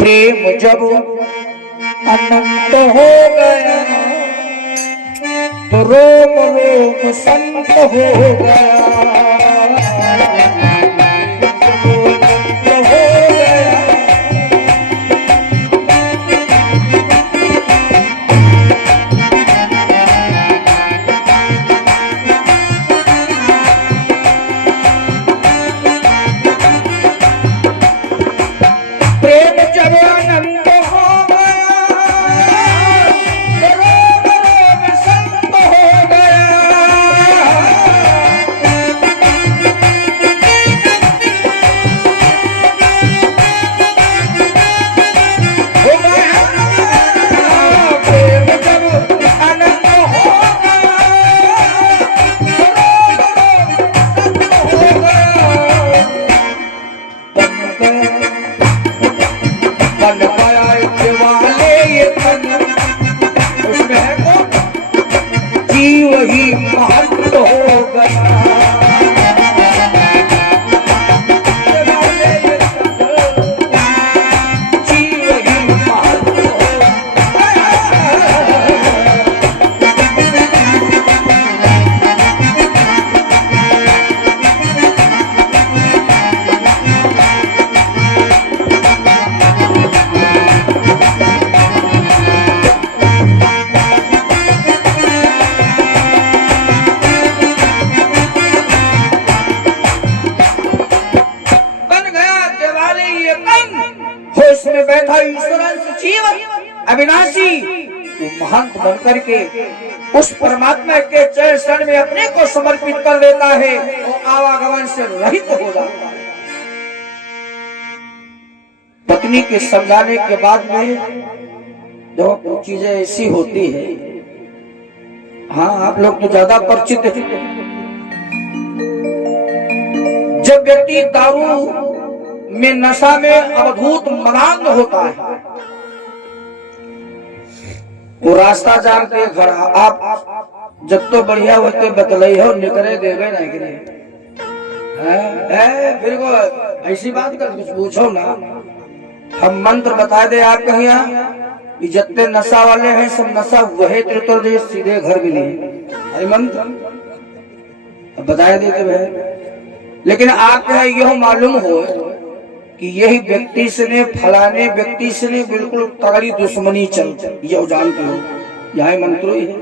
प्रेम जब अनंत हो गया तो रोम रोम संत हो गया। वही महत्व हो गया। में बैठा ईश्वर सचिव अविनाशी महंत बनकर के उस परमात्मा के चरण शरण में अपने को समर्पित कर देता है और आवागमन से रहित हो जाता है। पत्नी के समझाने के बाद में जो कुछ चीजें ऐसी होती है, हाँ आप लोग तो ज्यादा परिचित हैं। जब व्यक्ति दारू में नशा में अवधूत मदान होता है, वो रास्ता जानते खड़ा आप जब तो बढ़िया होते बतलाई हो निकले देवे नहीं गिरे फिर को ऐसी बात कर कुछ पूछो ना। हम मंत्र बता दे आप कहीं जितने नशा वाले हैं सब नशा वही त्रितुर्दय सीधे घर मिले अरे मंत्र बताए देते वह। लेकिन आप यह मालूम हो कि यही व्यक्ति से ने फलाने व्यक्ति से ने बिल्कुल तगड़ी दुश्मनी चलती, ये जानते हो यही मंत्र ही है।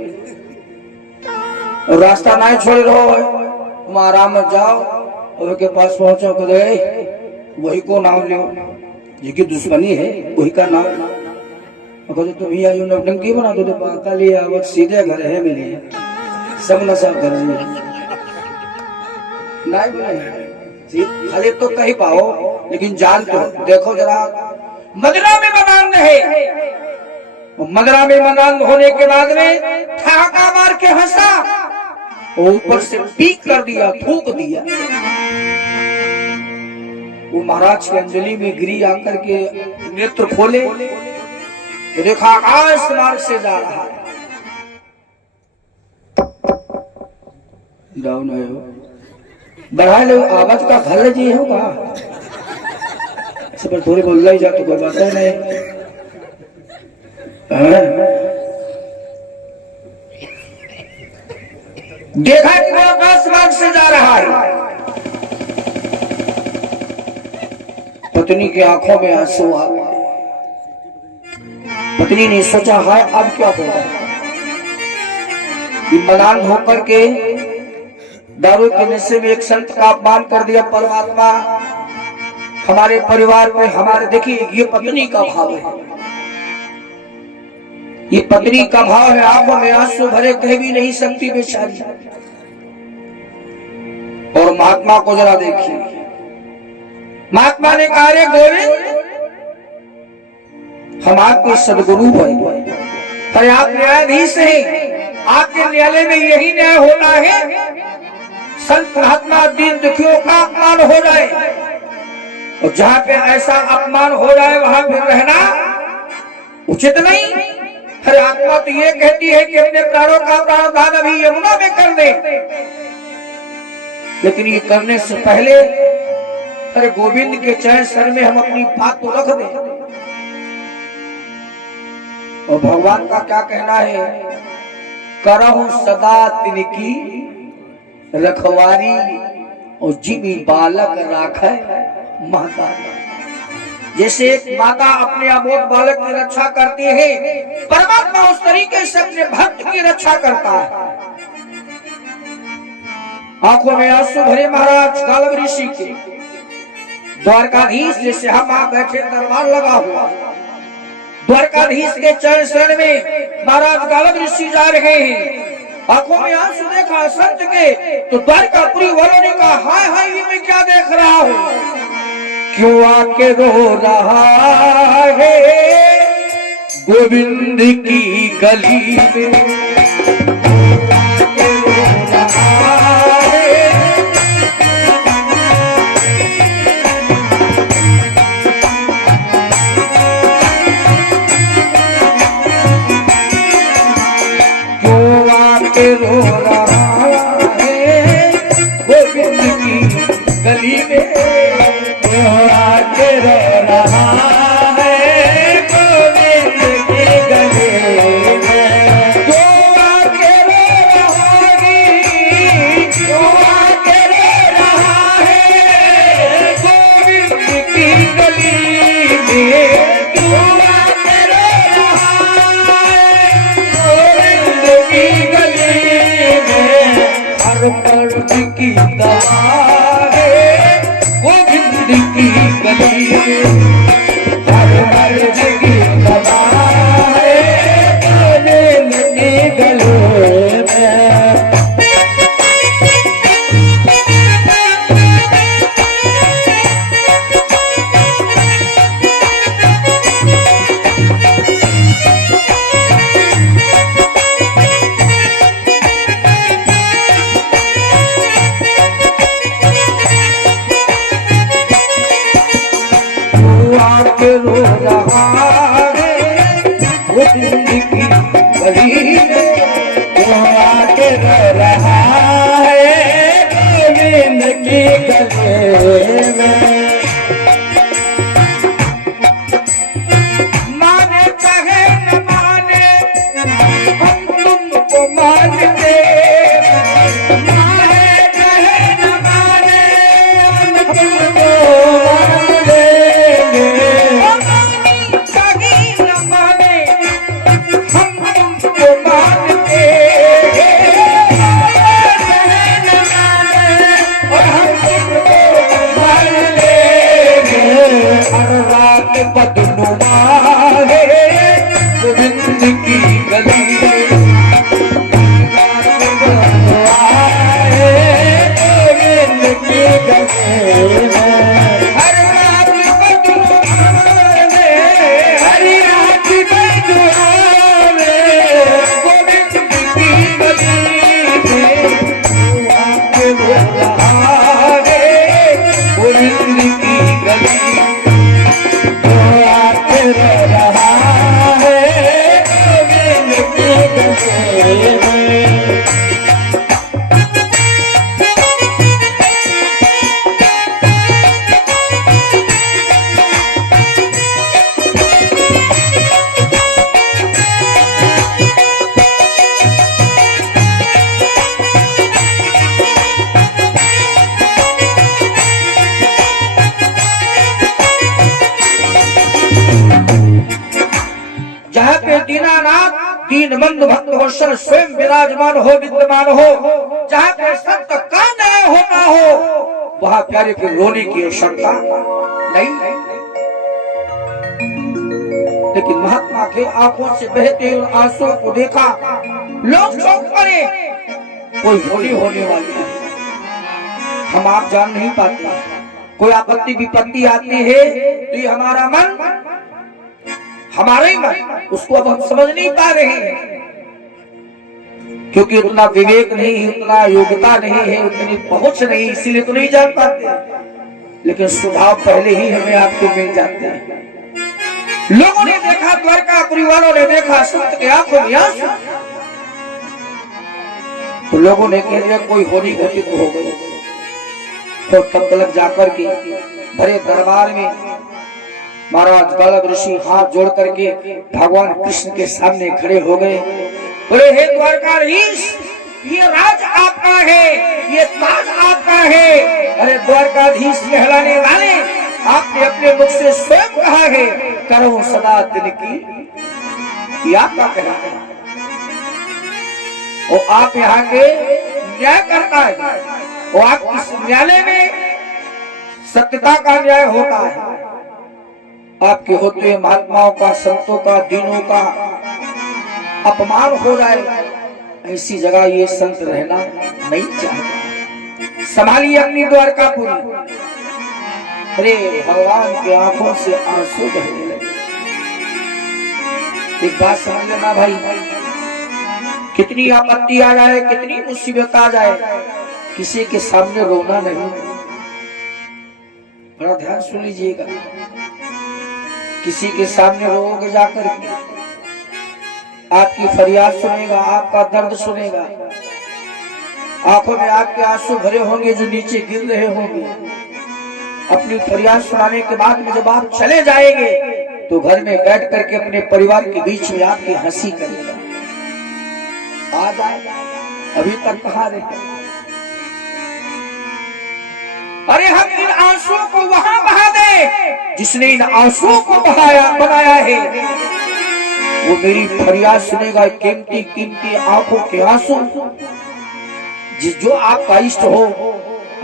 और रास्ता ना छोड़ रहो तुम आराम में जाओ और के पास पहुंचो कदे वही को नाम लो जिसकी दुश्मनी है वही का नाम। तो तुम ही आयु नवटंकी बना दो पाका लिए आवत सीधे घर है मिले सब नशा कर नहीं बोले खाली तो कहीं पाओ लेकिन जान तो देखो जरा मदरा में मदान है। मदरा में मदान होने के बाद में ठहाका मार के हंसा ऊपर से पीक कर दिया थूक दिया। वो महाराज की अंजलि में गिरी आकर के नेत्र खोले तो देखा आकाश मार्ग से जा रहा है। डाउन है बढ़ा लो आवाज का घर जी होगा सब थोड़ी बोल ही जा तो कोई बात नहीं। देखा कि वो आकाश मार्ग से जा रहा है। पत्नी की आंखों में आंसू आ गए। पत्नी ने सोचा है अब क्या होगा। मलान होकर के दारू के नशे में एक संत का अपमान कर दिया। परमात्मा हमारे परिवार में हमारे देखिए ये पत्नी का भाव है, ये पत्नी का भाव है। आंखों में आंसू भरे कह भी नहीं सकती बेचारी। और महात्मा को जरा देखिए, महात्मा ने कहा रे गोविंद हम आपके सदगुरु हैं, पर आप न्यायाधीश हैं, आपके न्यायालय में यही न्याय होता है संत महात्मा दीन दुखियों का अपमान हो जाए और जहां पे ऐसा अपमान हो जाए वहां फिर रहना उचित नहीं। अरे आत्मा तो ये कहती है कि अपने प्राणों का प्राणदान अभी यमुना में कर दे, लेकिन ये करने से पहले अरे गोविंद के चरण सर में हम अपनी बात तो रख दें। और भगवान का क्या कहना है, करहु सदा तिनकी रखवारी और जिमी बालक राखे माता। जैसे एक माता अपने अबोध बालक की रक्षा करती है, परमात्मा उस तरीके से अपने भक्त की रक्षा करता है। आंखों में आंसू भरे महाराज गालव ऋषि के, द्वारकाधीश जैसे हम आप बैठे दरबार लगा हुआ, द्वारकाधीश के चरण शरण में महाराज गालव ऋषि जा रहे हैं। आंखों में आंसू देखा संत के, तो द्वारकापुरी वालों ने कहा हाय हाय ये मैं क्या देख रहा हूँ, क्यों आके रो रहा है गोविंद की गली में। रो रहा है गोविंद की गली में, आके रो रहा है गोविंद की गली में, तो आके रो रहा है, तो आके रो रहा है गोविंद की गली में, तो आके रो रहा है गोविंद की गली। हर दर्द की दवा है गोविंद की गली में, हर दर्द की दवा है गोविंद की गली में। आके रो रहा है गोविंद की गली में, आके रो रहा है गोविंद की गली में। माने चाहे न माने हम तुमको मानते, माने चाहे न माने हम तुमको मानते, बदनुमा है गोविंद की गली में, गोविंद की गली में। हर रात बदनुमा है, हर रात बदनुमा है गोविंद की गली में, आके रो रहा है गोविंद की गली में। जहाँ पे दीनानाथ दीन बंधु भक्त वत्सल स्वयं विराजमान हो, विद्यमान हो, जहाँ पे संत का न्याय होना हो, वहाँ प्यारे के रोने की आवश्यकता नहीं। लेकिन महात्मा के आंखों से बहते हुए आंसुओं को देखा, लोग शोक करे कोई होली होने वाली है, हम आप जान नहीं पाते। कोई आपत्ति विपत्ति आती है तो ये हमारा मन, हमारा ही मन, उसको अब हम समझ नहीं पा रहे हैं, क्योंकि उतना विवेक नहीं है, उतना योग्यता नहीं है, उतनी पहुंच नहीं, इसीलिए तो नहीं जान पाते। लेकिन सुझाव पहले ही हमें आपको मिल जाते हैं। लोगों ने देखा, द्वारकापुरी वालों ने देखा संत के आंखों में आंसू, तो लोगों ने कह दिया कोई होली घटित हो गई। तो तब तक जाकर के भरे दरबार में महाराज गलभ ऋषि हाथ जोड़ करके भगवान कृष्ण के सामने खड़े हो गए। बोले हे द्वारकाधीश, ये राज आपका है, ये ताज आपका है। अरे द्वारकाधीश कहलाने वाले, आपने अपने मुख से स्वयं कहा है करो सदा दिन की, आपका कहना है। और आप यहाँ के न्याय करता है, और आप इस न्यायालय में सत्यता का न्याय होता है। आपके होते महात्माओं का, संतों का, दीनों का अपमान हो जाए, ऐसी जगह ये संत रहना नहीं चाहता। संभालिए अपनी द्वारकापुरी। अरे भगवान के आंखों से आंसू बहने लगे। एक बात समझ लेना भाई, कितनी आपत्ति आ जाए, कितनी मुसीबत आ जाए, किसी के सामने रोना नहीं। बड़ा ध्यान सुन लीजिएगा, किसी के सामने रोओगे जाकर के, आपकी फरियाद सुनेगा, आपका दर्द सुनेगा, आंखों में आपके आंसू भरे होंगे जो नीचे गिर रहे होंगे। अपनी फरियाद सुनाने के बाद में जब आप चले जाएंगे तो घर में बैठ करके अपने परिवार के बीच में आपकी हंसी करेगा। आ जाए, अभी तक कहाँ रहे? अरे हम इन आंसुओं को वहां बहा दे जिसने इन आंसुओं को बनाया है, वो मेरी फरियाद सुनेगा। कीमती कीमती आंखों के आंसू, जो आपका इष्ट हो,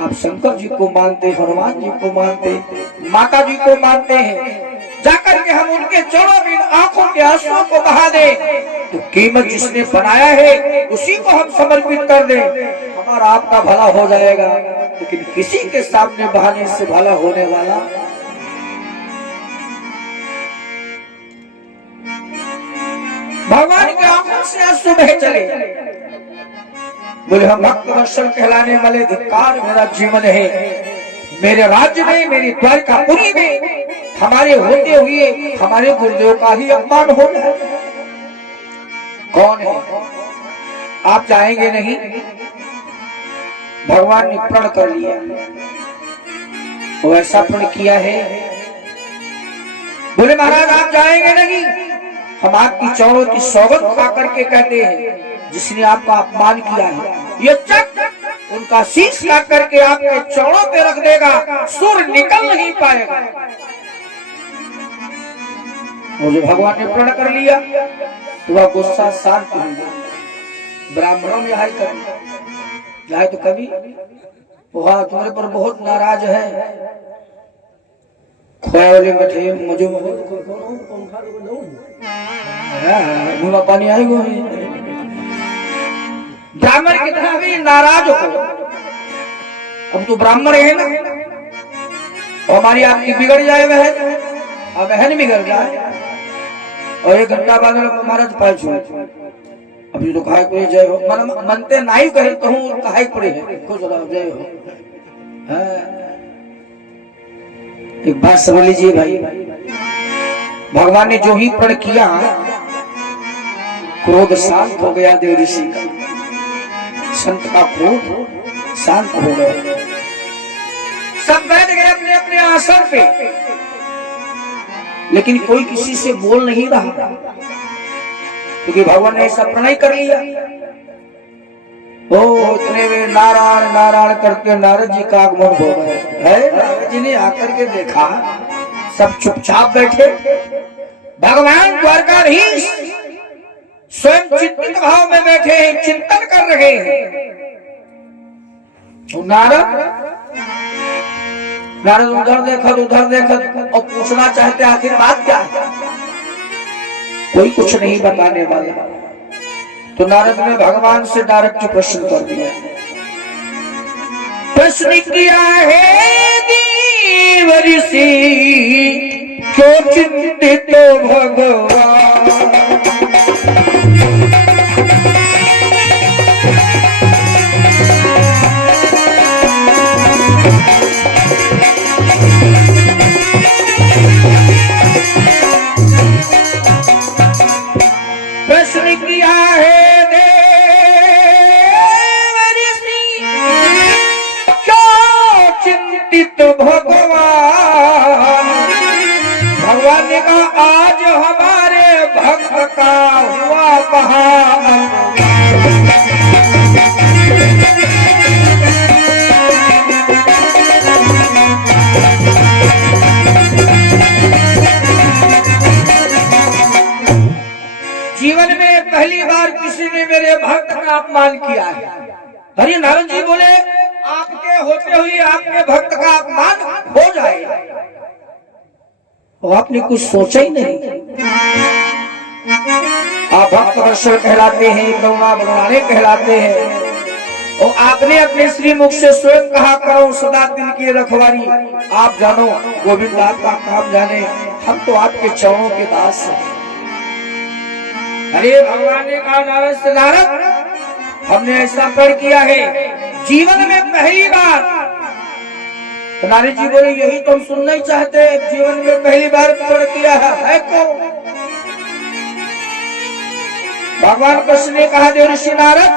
आप शंकर जी को मानते, हनुमान जी को मानते, माता जी को मानते हैं, जाकर के हम उनके चरणों में आंखों के आंसुओं को बहा दे, तो कीमत जिसने बनाया है उसी को हम समर्पित कर दें, हमारा आपका भला हो जाएगा। लेकिन किसी के सामने बहाने से भला होने वाला भगवान के आंखों से आंसू बह चले। बोले हम भक्त वत्सल कहलाने वाले, धिक्कार मेरा जीवन है, मेरे राज्य में, मेरी द्वारकापुरी में हमारे होते हुए हमारे गुरुदेव का ही अपमान हो रहा है। कौन है? आप जाएंगे नहीं? भगवान ने प्रण कर लिया, वो ऐसा प्रण किया है। बोले महाराज आप जाएंगे नहीं, हम आपकी चरणों की सौगंध खा करके कहते हैं जिसने आपका अपमान किया है, ये चक उनका शीश काट करके आपके चरणों पे रख देगा, सूर्य निकल नहीं पाएगा। और जो भगवान ने प्रण कर लिया तो वह गुस्सा शांत हो गया। ब्राह्मणों में हाई कर जाए तो कभी वह तुम्हारे पर बहुत नाराज है, खोए बैठे मुझे मुंह पानी आएगा। ब्राह्मण की तरह भी नाराज हो, अब तो ब्राह्मण है ना, और हमारी आपकी बिगड़ जाए वह, अब बहन बिगड़ जाए, और 1 घंटा बाद महाराज पाए छुए, अभी तो खाए कोई जय हो, मनते नहीं कहे तो हूँ खाए पड़े है, खुश रहो जय हो। एक बात समझ लीजिए भाई, भगवान ने जो ही प्रण किया, क्रोध शांत हो गया देव ऋषि का, संत का क्रोध शांत हो गया, सब बैठ गए अपने अपने आसन पे, लेकिन कोई किसी से बोल नहीं रहा, क्योंकि भगवान ने ऐसा प्रणय कर लिया। ओ इतने में नारायण नारायण करके नारद जी का आगमन हो गए है। नारद जी ने आकर के देखा, सब चुपचाप बैठे, भगवान द्वारकाधीश स्वयं चिंतित भाव में बैठे हैं, चिंतन कर रहे हैं। नारद उधर देखा उधर देखा और पूछना चाहते आखिर बात क्या है, कोई कुछ नहीं बताने वाला। तो नारद ने भगवान से डायरेक्ट प्रश्न कर दिया, प्रश्न किया है देव ऋषि क्यों चिंतित हो भगवान। प्रश्न किया है देव ऋषि क्यों चिंतित भगवान। भगवान आज हमारे भक्त का हुआ बहाल। जीवन में पहली बार किसी ने मेरे भक्त का अपमान किया है। हरि नारायण जी बोले आपके होते हुए आपके भक्त का अपमान हो जाएगा। तो आपने कुछ सोचा ही नहीं। आप भक्त वर्षण कहलाते हैं, करुणा बरमाने कहलाते हैं और आपने अपने श्री मुख से स्वयं कहा करो सदा दिन की रखवारी। आप जानो गोविंद आपका काम जाने, हम तो आपके चरणों के दास हैं। अरे भगवान ने कहा नारद से नारद हमने ऐसा प्रण किया है जीवन में पहली बार। तो नारद जी बोले यही तो हम सुनना ही चाहते हैं, जीवन में पहली बार प्रण किया है तो भगवान कृष्ण ने कहा देव ऋषि नारद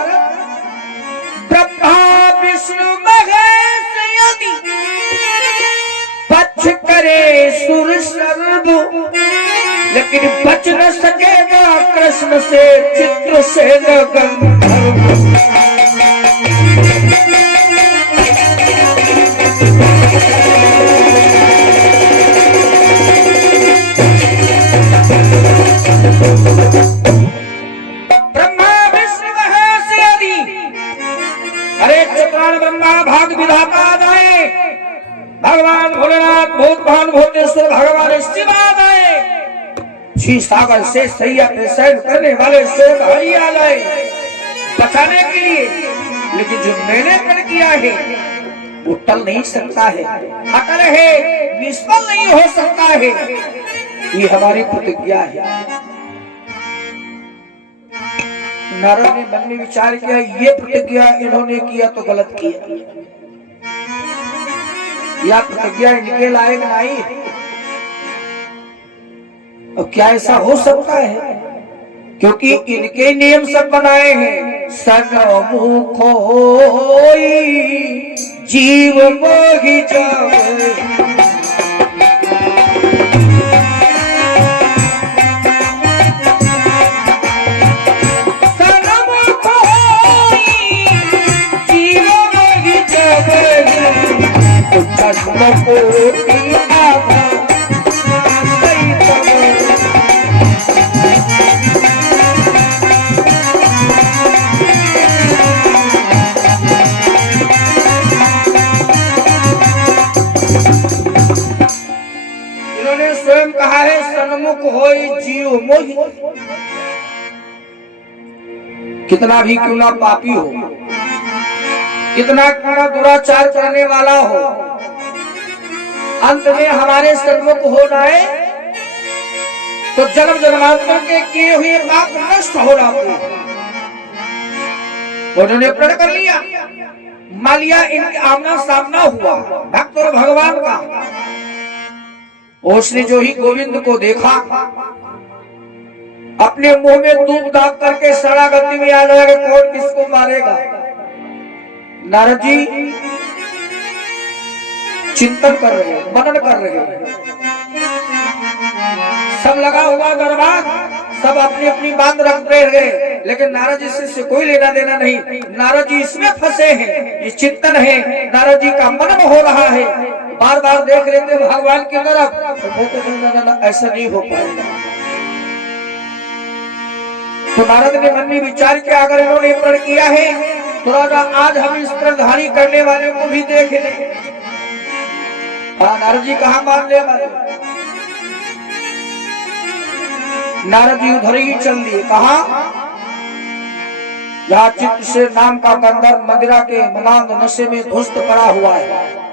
ब्रह्मा विष्णु महेश यदि पक्ष करे सुर सर्व लेकिन बच न सकेगा कृष्ण से चित्र से गंधर्व। ब्रह्मा विष्णु महेश यदि अरे चतुरान ब्रह्मा भाग विधाता आए, भगवान भोलेनाथ भूत भान भूतेश्वर भगवान शिव आए, जी सागर से सैया पे सैर करने वाले स्वयं हरि आ गए बचाने के लिए। लेकिन जो मैंने कर किया है वो टल नहीं सकता है, अटल है, निष्फल नहीं हो सकता है। ये हमारी प्रतिज्ञा है। नारद ने मन में विचार किया ये प्रतिज्ञा इन्होंने किया तो गलत किया, यह प्रतिज्ञा इनके लायक नहीं। और क्या ऐसा हो सकता है? क्योंकि इनके नियम सब बनाए हैं। सन्मुख होई जीव मोहि जाए, सन्मुख होई जीव मोहि जाए, जन्म कोटि आवा कहा है सन्मुख होई जीव मोहि। कितना भी क्यों ना पापी हो, कितना क्यों ना दुराचार करने वाला हो, अंत में हमारे सन्मुख हो जाए तो जन्म जन्मांतर के किए हुए पाप नष्ट हो जाते। उन्होंने प्रण कर लिया, मान लिया इनके आमना सामना हुआ भक्त और भगवान का। उसने जो ही गोविंद को देखा अपने मुंह में धूप दाग करके सड़ा गति में आ जाएगा, कौन किसको मारेगा। नारद जी चिंतन कर रहे हैं, मनन कर रहे हैं, सब लगा हुआ दरबार, सब अपनी अपनी बात रख रहे हैं, लेकिन नारद जी से कोई लेना देना नहीं। नारद जी इसमें फंसे हैं, ये चिंतन है, नारद जी का मनन हो रहा है, बार बार देख लेते भगवान की तरफ, तो ऐसा नहीं हो पाएगा। तो नारद ने मन में विचार किया अगर इन्होंने प्रण किया है तो आज हम इस प्रणधारी करने वाले को भी देख ले। हाँ नारद जी कहाँ मान ले वाले, नारद जी उधर ही चल दिए। कहा जहाँ चित्त से नाम का गंधर्व मदिरा के मनांग नशे में धुस्त पड़ा हुआ है।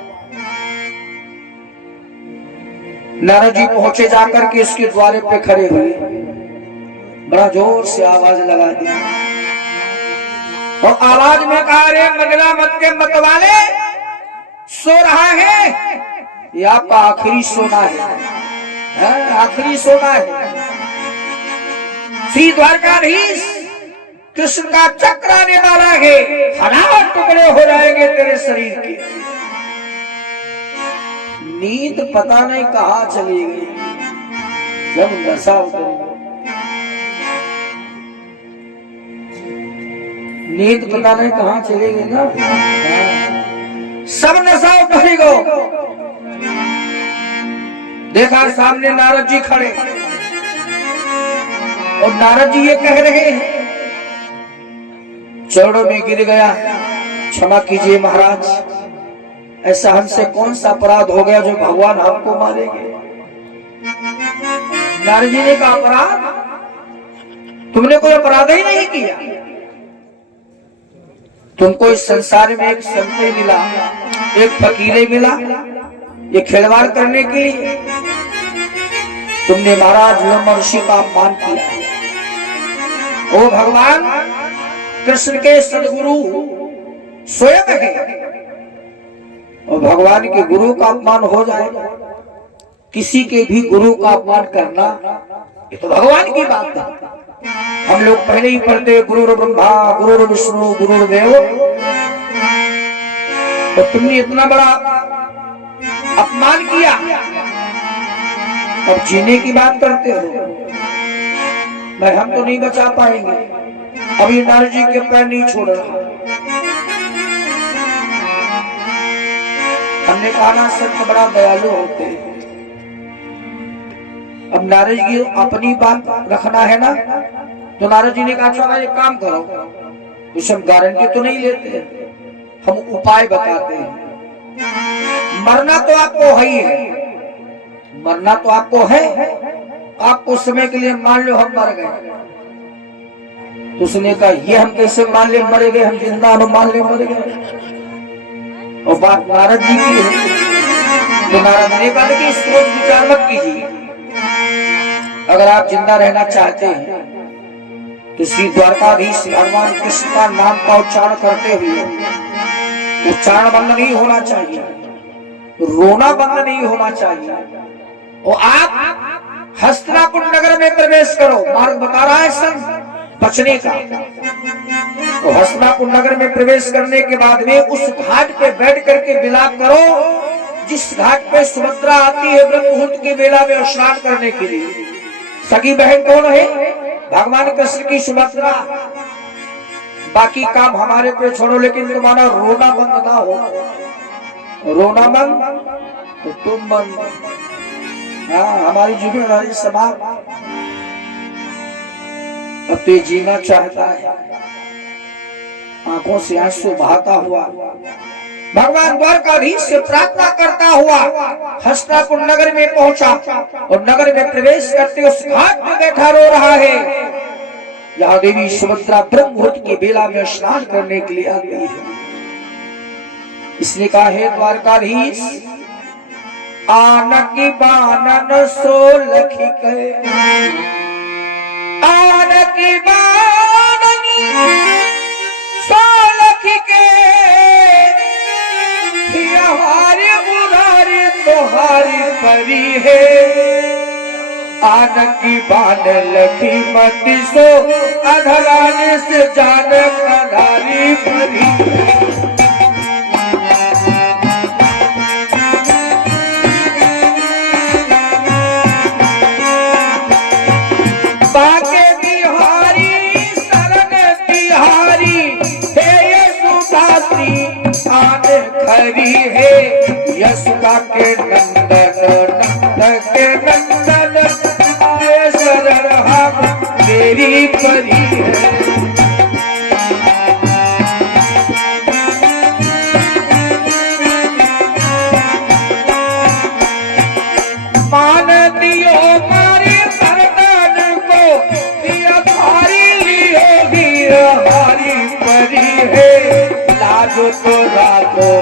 नारद जी पहुंचे जाकर के इसके द्वारे पे खड़े हुए, बड़ा जोर से आवाज लगा दी और आवाज में कहा रे मदिरा मत के मत वाले सो रहा है, ये आपका आखिरी सोना है, आखिरी सोना है। श्री द्वारकाधीश कृष्ण का चक्र आने वाला है, हजार टुकड़े हो जाएंगे तेरे शरीर के। नींद पता नहीं कहाँ चली गई, जब नशा उतरेगा नींद पता नहीं कहाँ चली गई ना, सब नशा उतरेगा। देखा सामने नारद जी खड़े और नारद जी ये कह रहे हैं, चरणों में गिर गया, क्षमा कीजिए महाराज, ऐसा हमसे कौन सा अपराध हो गया जो भगवान हमको मारेंगे। नारद जी ने कहा, अपराध? तुमने कोई अपराध ही नहीं किया, तुमको इस संसार में एक संत मिला, एक फकीर मिला, ये खिलवाड़ करने के लिए तुमने महाराज महर्षि का अपमान किया। ओ भगवान कृष्ण के सदगुरु स्वयं है, और भगवान के गुरु का अपमान हो जाए, किसी के भी गुरु का अपमान करना ये तो भगवान की बात है। हम लोग पहले ही पढ़ते गुरु ब्रह्मा गुरु विष्णु गुरुदेव, तो तुमने इतना बड़ा अपमान किया, अब जीने की बात करते हो। भाई हम तो नहीं बचा पाएंगे, अभी नारद जी के पैर नहीं छोड़ रहा। हमने कहा ना संत बड़ा दयालु होते हैं। अब नारद जी अपनी बात रखना है ना, तो नारद जी ने कहा चलो एक काम करो, कुछ हम गारंटी तो नहीं लेते, हम उपाय बताते हैं। मरना तो आपको है ही है, मरना तो आपको है, आपको समय के लिए मान लो हम मर गए, तो उसने कहा ये हम कैसे मान ले मरे गए, हम जिंदा हम मान ले मर गए। और बात नारद जी की है, तो नारद ने कहा कि सोच विचार मत कीजिए, अगर आप जिंदा रहना चाहते हैं तो श्री द्वारकाधीश भगवान कृष्ण का नाम का उच्चारण करते हुए, उच्चारण बंद नहीं होना चाहिए, रोना बंद नहीं होना चाहिए, और आप हस्तिनापुर नगर में प्रवेश करो, मार्ग बता रहा है संत बचने का। तो हस्तिनापुर नगर में प्रवेश करने के बाद में उस घाट पे बैठ करके विलाप करो, जिस घाट पे सुभद्रा आती है ब्रह्म मुहूर्त की बेला में स्नान करने के लिए। सगी बहन कौन है? भगवान कृष्ण की सुभद्रा। बाकी काम हमारे पे छोड़ो, लेकिन तुम्हारा रोना बंद ना हो, रोना बंद तो तुम बंद। हाँ, हमारी जिम्मेदारी समाप्त। अब तो जीना चाहता है, आंखों से आंसू बहाता हुआ भगवान द्वारकाधीश से प्रार्थना करता हुआ हस्तिनापुर नगर में पहुंचा, और नगर में प्रवेश करते उस घाट में बैठा रो रहा है, जहां देवी सुभद्रा ब्रह्म मुहूर्त की बेला में स्नान करने के लिए आती है। इसने कहा है द्वारकाधीश, आनकी बानन सो लखी कहे, आनकी बाननी सो लखी के, हमारी मुरारी तुम्हारी परी है, आनकी बान लखी मती सो अधराने से जान अधारी परी। बाके बिहारी शरण बिहारी हे यशोदासी आन खरी है, यशोदा के नंदन नंद के नंदन आए शरण हम मेरी परी है। मान दियो मारी सरदान को, दिया भारी लिए भी हमारी परी है, लाजो तो राजो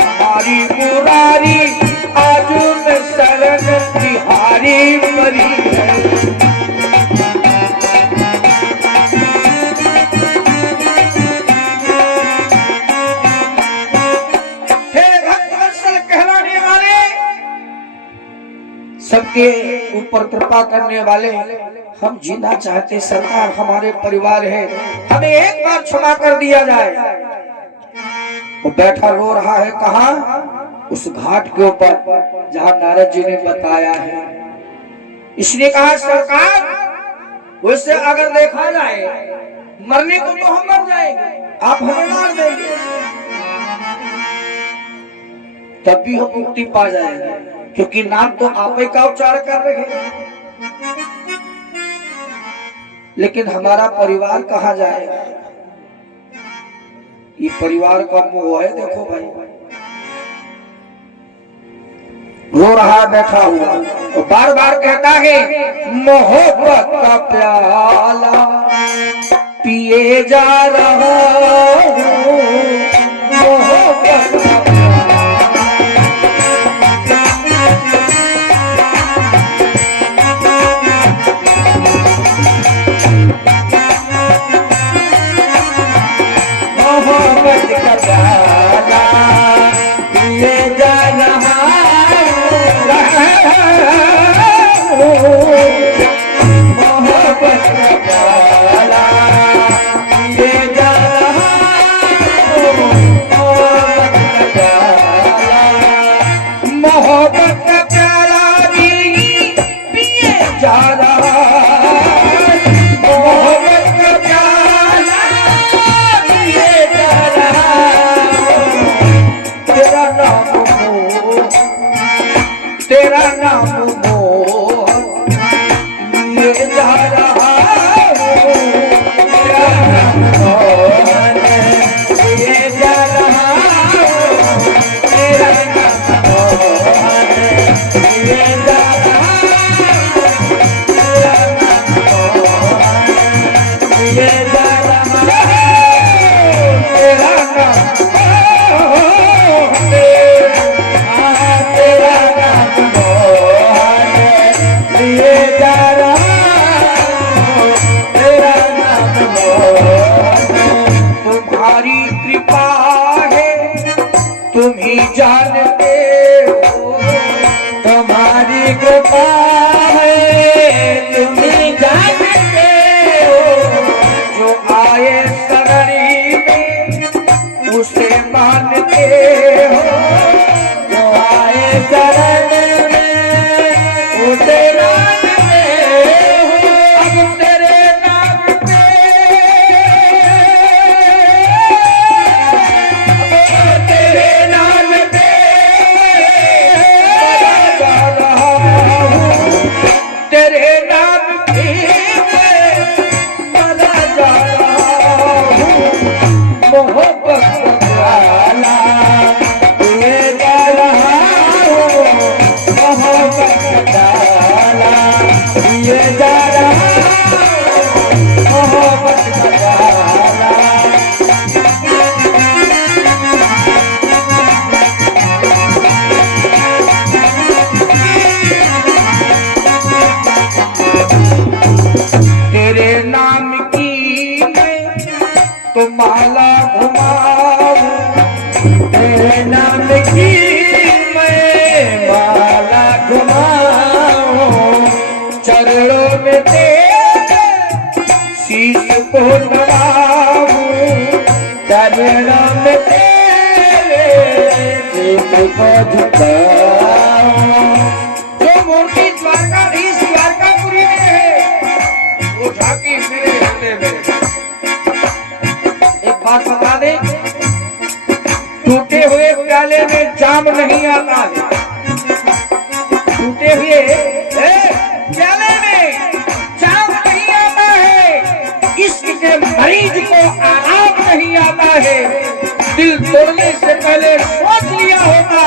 हमारी मुरारी, आजुन शरण बिहारी परी है। हे भक्तवत्सल कहलाने वाले, सबके ऊपर कृपा करने वाले, हम जीना चाहते सरकार, हमारे परिवार है, हमें एक बार क्षमा कर दिया जाए। वो बैठा रो रहा है, कहा? उस घाट के ऊपर जहां नारद जी ने बताया है। इसने कहा सरकार वैसे अगर देखा जाए मरने को तो हम मर जाएंगे, आप हमें मार देंगे तब भी हम मुक्ति पा जाएंगे, क्योंकि नाम तो आप ही का उच्चारण कर रहे हैं। लेकिन हमारा परिवार कहाँ जाएगा? ये परिवार का मोह है। देखो भाई रो रहा बैठा हुआ तो बार बार कहता है मोहब्बत का प्याला पिए जा रहा हूँ, मोहब्बत का जो मूर्ति द्वारकाधीश द्वारकापुरी में है वो झांकी मेरे हृदय में। एक बात बता दे, टूटे हुए प्याले में जाम नहीं आता है, टूटे हुए प्याले में जाम नहीं आता है, इश्क के मरीज को आराम नहीं आता है। दिल तोड़ने से पहले सोच लिया होता,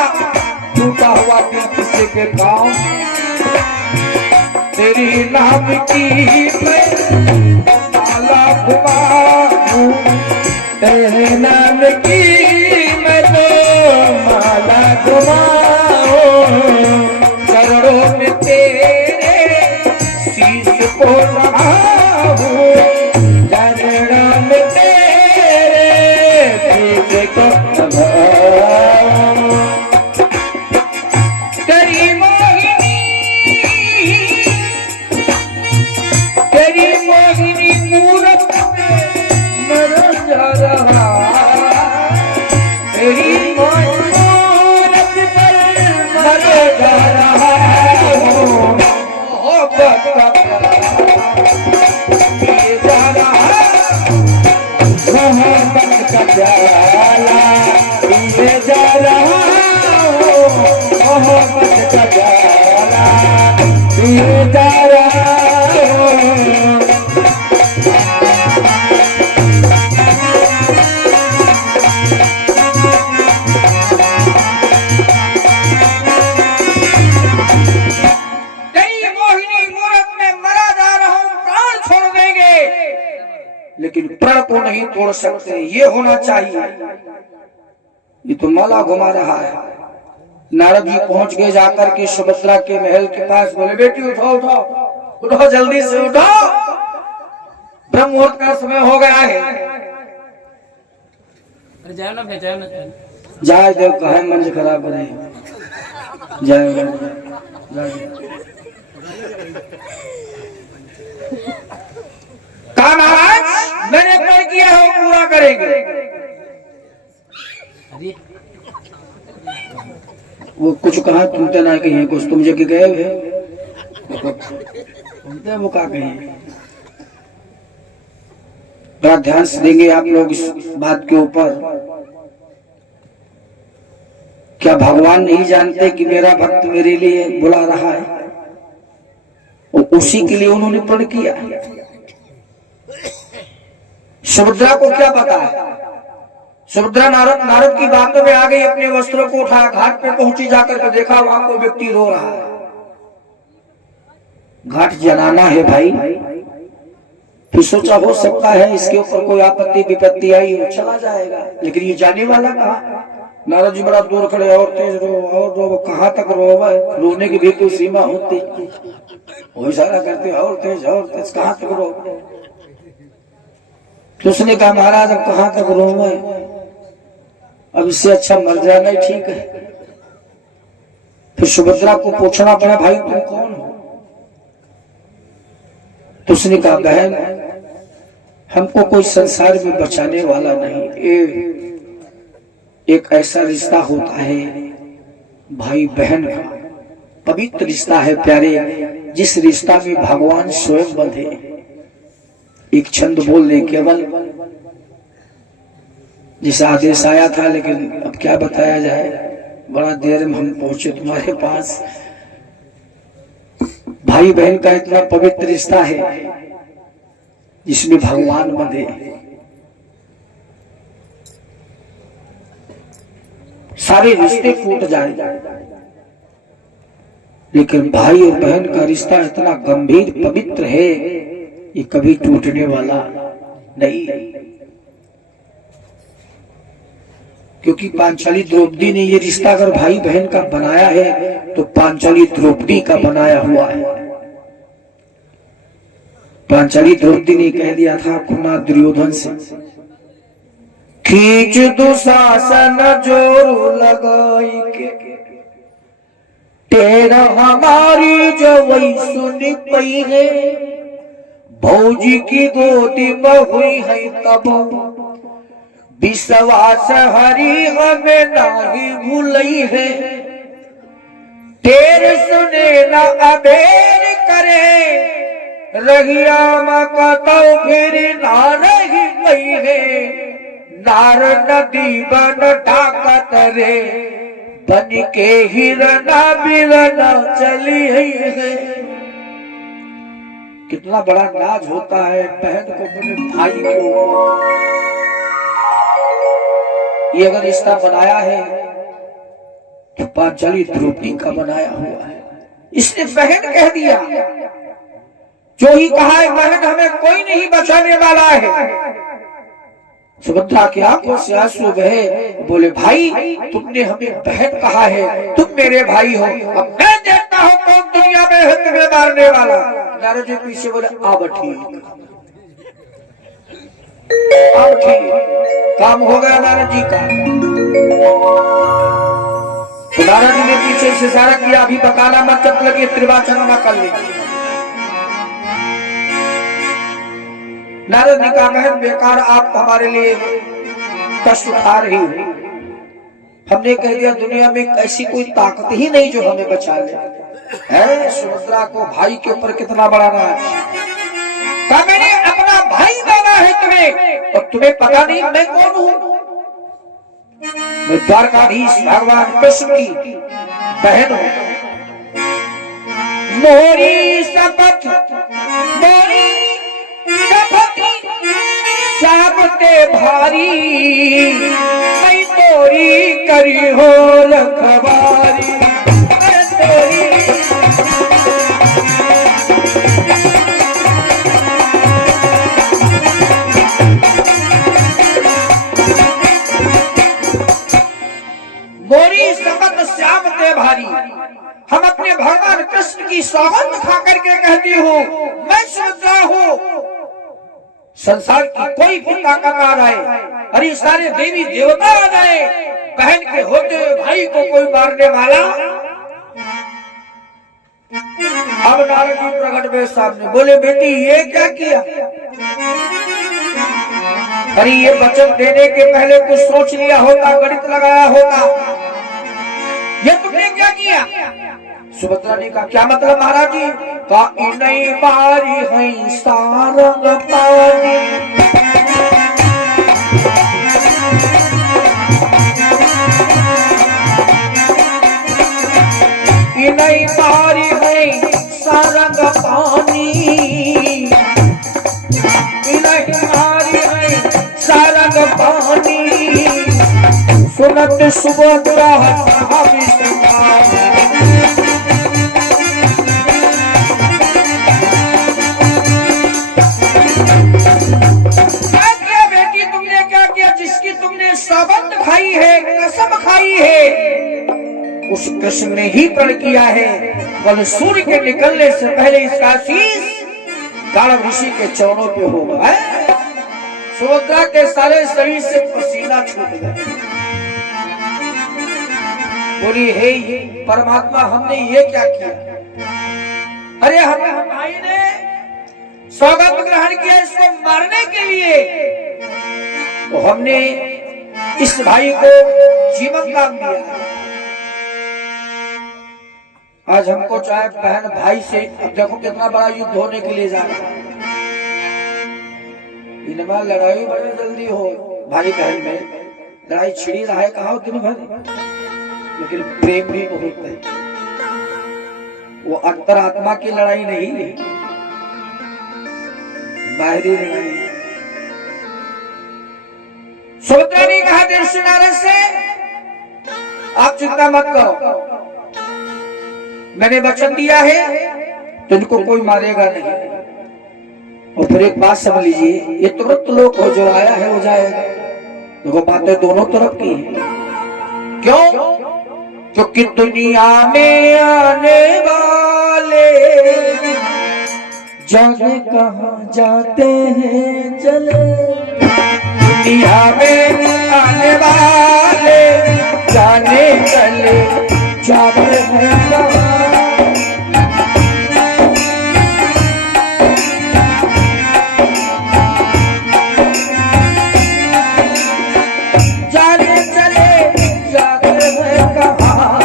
टूटा हुआ दिल किसी के काम। तेरी नाम की मैं माला घुमाऊं, तेरे नाम की मैं तो माला घुमाऊं, चरणों में तेरे शीश को लगाऊं, चरणों में तेरे शीश को लेकिन प्रण को नहीं तोड़ सकते। ये होना चाहिए। ये तो माला घुमा रहा है। नारद जी पहुंच गए जाकर के सुभद्रा के महल के पास। बोले बेटी उठो उठो उठो, जल्दी से उठो, ब्रह्म मुहूर्त का समय हो गया है। जाए ना भेजा ना जाए देव कहे मंज खराब रहे जाए। कहा महाराज मैंने प्रण किया है वो पूरा करेंगे। अरे वो कुछ कहा तुमते ना कहीं, कुछ तुम जगह गए हुए तुमते वो कहा कहीं। बड़ा ध्यान से देंगे आप लोग इस बात के ऊपर। क्या भगवान नहीं जानते कि मेरा भक्त मेरे लिए बुला रहा है? और उसी के लिए उन्होंने प्रण किया। सुभद्रा को क्या पता है? सुभद्रा नारद की बातों में आ गई, अपने वस्त्रों को उठाया, घाट पे पहुंची, जाकर के देखा वहां कोई व्यक्ति रो रहा है। घाट जलाना है भाई। फिर सोचा हो सकता है इसके ऊपर कोई आपत्ति विपत्ति आई हो, चला जाएगा। लेकिन ये जाने वाला कहा। नारद जी बड़ा दूर खड़े, और तेज रो और रो, कहां तक रो? रोने की भी कोई सीमा होती? वो इशारा करते और तेज कहां तक रो? तो उसने कहा महाराज अब कहां तक रो मैं, अब इससे अच्छा मर जाना ही ठीक है। फिर सुभद्रा को पूछना पड़ा भाई तुम कौन हो? तो उसने कहा बहन हमको कोई संसार में बचाने वाला नहीं। एक ऐसा रिश्ता होता है भाई बहन का, पवित्र रिश्ता है प्यारे, जिस रिश्ता में भगवान स्वयं बंधे। एक छंद बोल दे केवल, जिसे आदेश आया था, लेकिन अब क्या बताया जाए, बड़ा देर में हम पहुंचे तुम्हारे पास। भाई बहन का इतना पवित्र रिश्ता है जिसमें भगवान बंधे। सारे रिश्ते टूट जाए, लेकिन भाई और बहन का रिश्ता इतना गंभीर पवित्र है, ये कभी टूटने वाला नहीं। क्योंकि पांचाली द्रौपदी ने ये रिश्ता अगर भाई बहन का बनाया है तो पांचाली द्रौपदी का बनाया हुआ है। पांचाली द्रौपदी ने कह दिया था खुना दुर्योधन से, खींच दुशासन जोर लगाई के, तेरा हमारी जवई सुन पई है, भौजी की गोदी में हुई है तब, विश्वास हरि हमें नहीं भूलई है, तेरे सुने न अबेर करे, रहिया मकतो फिर ना रही पई है, नार नदी बन ढाकत रे, बन के हिरना बिरना चली है। कितना बड़ा नाज होता है बहन को अपने भाई के ऊपर। ये अगर रिश्ता बनाया है तो पांचाली द्रौपदी का बनाया हुआ है। इसने बहन कह दिया, जो ही कहा है बहन हमें कोई नहीं बचाने वाला है। सुभद्रा की आंखों से आंसू बहे, बोले भाई तुमने हमें बहन कहा है, तुम मेरे भाई हो, अब मैं देखता हूँ कौन दुनिया में है तुम्हें मारने वाला। नारद जी पीछे बोले अब ठीक, अब ठीक, काम हो गया नारद जी का। तो नारद जी ने पीछे से इशारा किया, अभी बकाला मत चप लगी, त्रिवाचन न कर लेगी। नारद ने कहा बहन बेकार आप हमारे लिए कष्ट उठा रही हो, हमने कह दिया दुनिया में ऐसी कोई ताकत ही नहीं जो हमें बचा ले। है सुभद्रा को भाई के ऊपर कितना बड़ा राज। कहा मैंने अपना भाई माना है तुम्हें, और तुम्हें पता नहीं मैं कौन हूँ? मैं द्वारकाधीश भगवान कृष्ण की बहन हूँ। मोरी शपथ मोरी साबते भारी, मैं तोरी करी हो रखवारी, मैं तोरी सुभद्रा हो, संसार की कोई भी ताकत आ जाए, अरे सारे देवी देवता आ जाए, बहन के होते हुए भाई को कोई मारने वाला। अब नारद जी प्रकट हुए सामने, बोले बेटी ये क्या किया? अरे ये वचन देने के पहले कुछ सोच लिया होता, गणित लगाया होता, ये तुमने क्या किया? सुभद्रा ने कहा क्या मतलब महाराज जी? का नहीं मारी है सारंग पानी, नहीं मारी है सारंग पानी, नहीं मारी है सारंग पानी, सुनत सुभद्रा सौगंध खाई है, कसम खाई है, उस कृष्ण ने ही प्रण किया है। कल सूर्य के निकलने से पहले इसका शीश गाढ़व ऋषि के चरणों पे होगा। सुभद्रा के सारे शरीर से पसीना छूट गया। बोली हे परमात्मा हमने ये क्या किया? अरे हमें भाई ने सौगंध ग्रहण किया इसको मारने के लिए, तो हमने इस भाई को जीवन दान दिया। आज हमको चाहे बहन भाई से, अब देखो कितना बड़ा युद्ध होने के लिए जा रहा है, इनमें लड़ाई बड़ी जल्दी हो, भाई बहन में लड़ाई छिड़ी रहा है कहा दिन भर, लेकिन प्रेम भी बहुत है। वो अंतरात्मा की लड़ाई नहीं है, बाहरी लड़ाई। सुभद्रा ने कहा दृश्य नारद से आप चिंता मत करो, मैंने वचन दिया है तुमको कोई मारेगा नहीं। और फिर एक बात समझ लीजिए, ये तुरंत लोग हो जो आया है हो जाएगा। देखो बातें दोनों तरफ की है। क्यों? क्योंकि दुनिया में आने वाले जाने कहाँ जाते हैं चले, दुनिया में आने वाले जाने चले जाते हैं जाने चले जाते हैं कहाँ,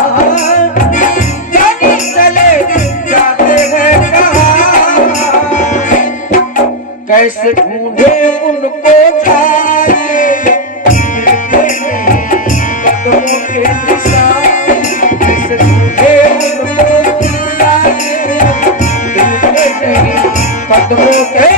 जाने चले जाते हैं कहाँ, कैसे ढूंढे उनको जाके कदमों के निशान, कैसे ढूंढे उनको जाके कदमों के।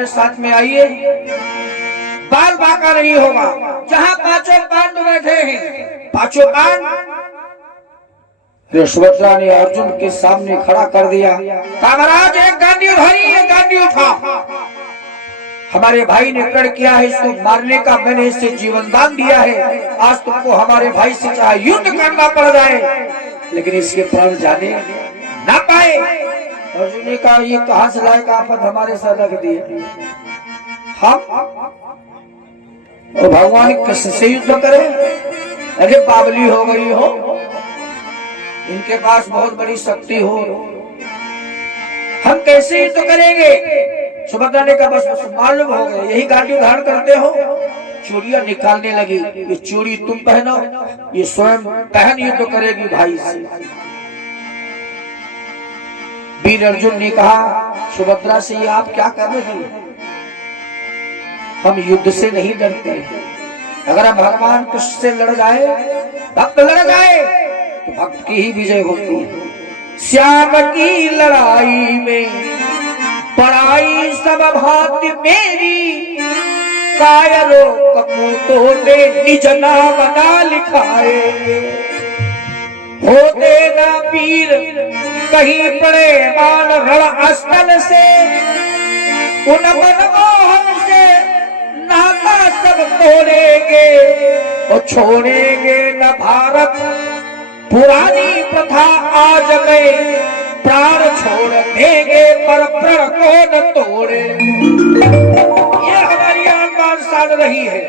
हमारे साथ में आइए, बाल बांका नहीं होगा। जहां पांचों पांडव बैठे हैं, पांचों पांडव सुभद्रा ने अर्जुन के सामने खड़ा कर दिया। महाराज एक गांडी उठाई, एक गांडी उठा। हमारे भाई ने प्रण किया है इसको मारने का, मैंने इसे जीवन दान दिया है। आज तुमको हमारे भाई से चाहे युद्ध करना पड़ जाए, लेकिन इसके प्राण जाने ना पाए। अर्जुन ने कहा ये कहां से लाए का आफत हमारे सर रख दिए। हम और भगवान कृष्ण से युद्ध करें? अरे बावली हो गई हो, इनके पास बहुत बड़ी शक्ति हो, हम कैसे युद्ध करेंगे? सुभद्रा ने कहा बस मालूम हो गया, यही गांडी धारण करते हो। चूड़ियां निकालने लगी, ये चूड़ी तुम पहनो, ये स्वयं पहन युद्ध करेगी भाई से। वीर अर्जुन ने कहा सुभद्रा से ये आप क्या कर रही हैं? हम युद्ध से नहीं डरते, अगर हम भगवान कृष्ण से लड़ जाए, भक्त लड़ जाए, तो भक्त की ही विजय होती है। श्याम की लड़ाई में पढ़ाई सब भांति मेरी, कायरों कपूतों ने निज नाम ना लिखाए। होते ना पीर कहीं पड़े मान रण स्थल से, उन मनमोहन से नाता सब तोड़ेंगे और छोड़ेंगे न भारत। पुरानी प्रथा आज गए, प्राण छोड़ देंगे पर प्रण को न तोड़े। ये हमारी आत्मा साध रही है,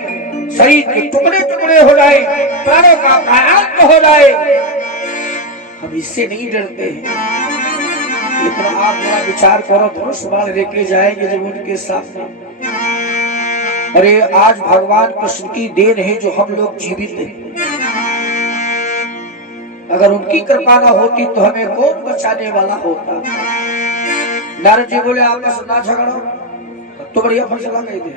शरीर के टुकड़े टुकड़े हो जाए, प्राणों का कायांत हो जाए, हम इससे नहीं डरते हैं। लेकिन आप मेरा विचार करो, धनुष बाण लेके जाएंगे जब उनके सामने, अरे आज भगवान कृष्ण की देन है जो हम लोग जीवित हैं। अगर उनकी कृपा न होती तो हमें कौन बचाने वाला होता? नारद जी बोले आपस ना झगड़ो, तो बढ़िया फैसला कह दे,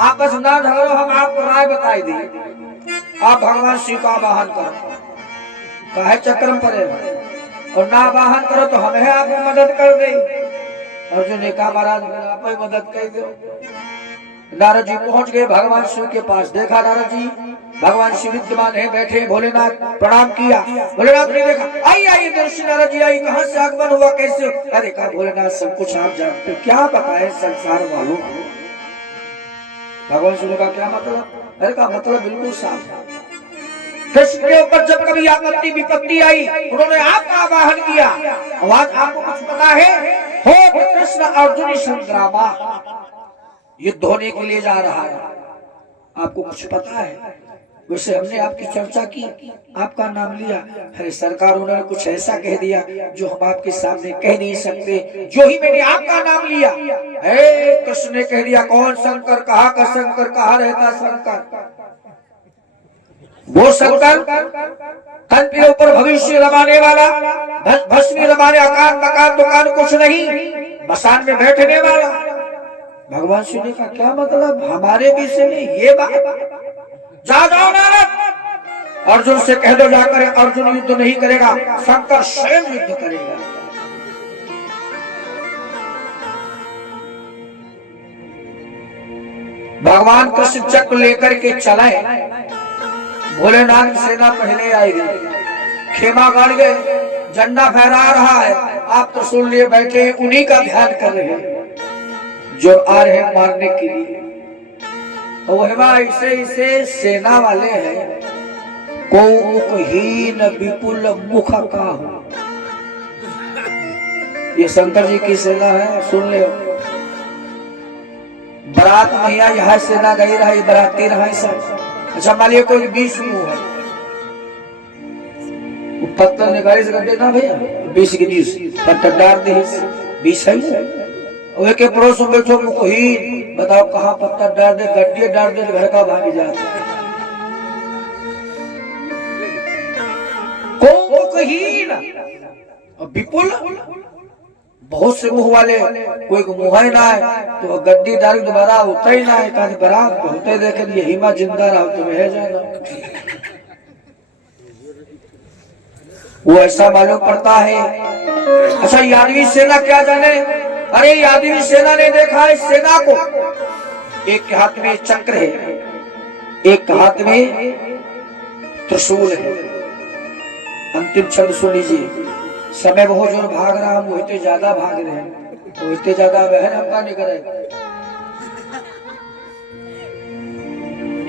आपस ना झगड़ो, हम आपको राय बताई दे, आप भगवान शिव का आवाहन करो, काहे चक्रम पड़े, और ना आवाहन करो तो हमें आपकी मदद कर दे। अर्जुन ने कहा महाराज आप ही मदद कर दो। नारद जी पहुंच गए भगवान शिव के पास, देखा नारद जी भगवान शिव विद्यमान है, बैठे। भोलेनाथ प्रणाम किया, भोलेनाथ ने देखा, आई आई दर्शी नारद जी आई, कहां से आगमन हुआ, कैसे हो? अरे कहा भोलेनाथ सब कुछ आप जानते हो, क्या बताए संसार वालों को। भगवान शिव का क्या मतलब? अरे का मतलब बिल्कुल साफ। कृष्ण के ऊपर जब कभी आपत्ति विपत्ति आई, उन्होंने आपका आवाहन किया। आवाज आपको कुछ पता है? हो कृष्ण अर्जुन संग्रामा, युद्ध होने के लिए जा रहा है, आपको कुछ पता है? वैसे हमने आपकी चर्चा की, आपका नाम लिया, अरे सरकार उन्होंने कुछ ऐसा कह दिया जो हम आपके सामने कह नहीं सकते। जो ही मैंने आपका नाम लिया, कृष्ण ने कह दिया कौन शंकर, कहाँ का शंकर, कहाँ रहता शंकर? वो शंकर तन के ऊपर भविष्य रमाने वाला, भस्मी रमाने, आकार मकान दुकान कुछ नहीं, मसान में बैठने वाला। भगवान शिव ने कहा क्या मतलब हमारे विषय में ये बात? जाओ नारद, अर्जुन से कह दो जाकर अर्जुन युद्ध नहीं करेगा, शंकर स्वयं युद्ध करेगा। भगवान कृष्ण चक्र लेकर के चले, भोलेनाथ की सेना पहले आएगी, खेमा गाड़ गए, झंडा फहरा रहा है, आप तो सुन लिए बैठे हैं, उन्हीं का ध्यान कर रहे हैं जो आ रहे हैं मारने के लिए। ऐसे ऐसे सेना वाले हैं, कोहीन विपुल मुख का हो। ये शंकर जी की सेना है, सुन ले। बारात में यहाँ सेना गई रही, बराती रहा सब। अच्छा मान लिया कोई 20 मुंह है, पत्थर निकाले से गड्ढे ना भैया, 20 के 20 पत्थर डाल दे, 20 है। और एक पड़ोस में बैठो मुखहीन, बताओ कहाँ पत्थर डाल दे, गड्ढे डाल दे, घर का भाग जाता। मुखहीन और विपुल, बहुत से मुंह वाले, कोई मुंह ही ना है तो गड्डी डाल दोबारा होता ही ना है, कहा बरात होते देखे यही माँ जिंदा रहा तुम्हें है जाना। वो ऐसा मालूम पड़ता है। अच्छा यादवी सेना क्या जाने, अरे ये आदमी सेना ने देखा है सेना को, एक के हाथ में चक्र है, एक के हाथ में त्रिशूल है। अंतिम क्षण सुन लीजिए, समय बहुत जोर भाग रहा, हम वही ज्यादा भाग रहे हैं, तो इतने ज्यादा बहन हमका नहीं करे।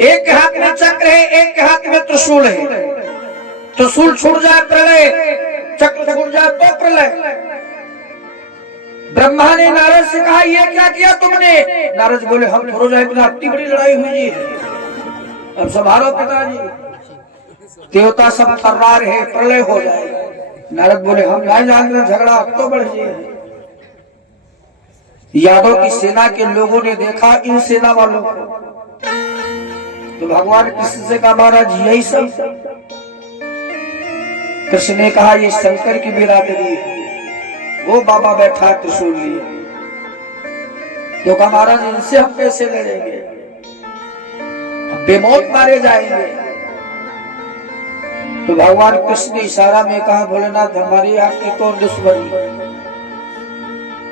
एक के हाथ में चक्र है, एक के हाथ में त्रिशूल है। त्रिशूल छूट जाए प्रलय, चक्र छूट जाए तो प्रलय। ब्रह्मा ने नारद से कहा ये क्या किया तुमने? नारद बोले हम थोड़ा जाए बिना इतनी बड़ी लड़ाई हुई है, अब संभालो पिताजी, देवता सब तर्रार है, प्रलय हो जाएगा। नारद बोले हम नहीं जानते, झगड़ा अब तो बढ़ जाए। यादव की सेना के लोगों ने देखा इन सेना वालों को, तो भगवान कृष्ण से कहा महाराज यही सब। कृष्ण ने कहा ये शंकर की बिरादरी है, वो बाबा बैठा त्रिशूल लिए। तो कहा महाराज इनसे हम कैसे लड़ेंगे, बेमौत मारे जाएंगे। तो भगवान कृष्ण ने इशारा में कहा भोलेनाथ हमारी आपकी कौन दुश्मनी?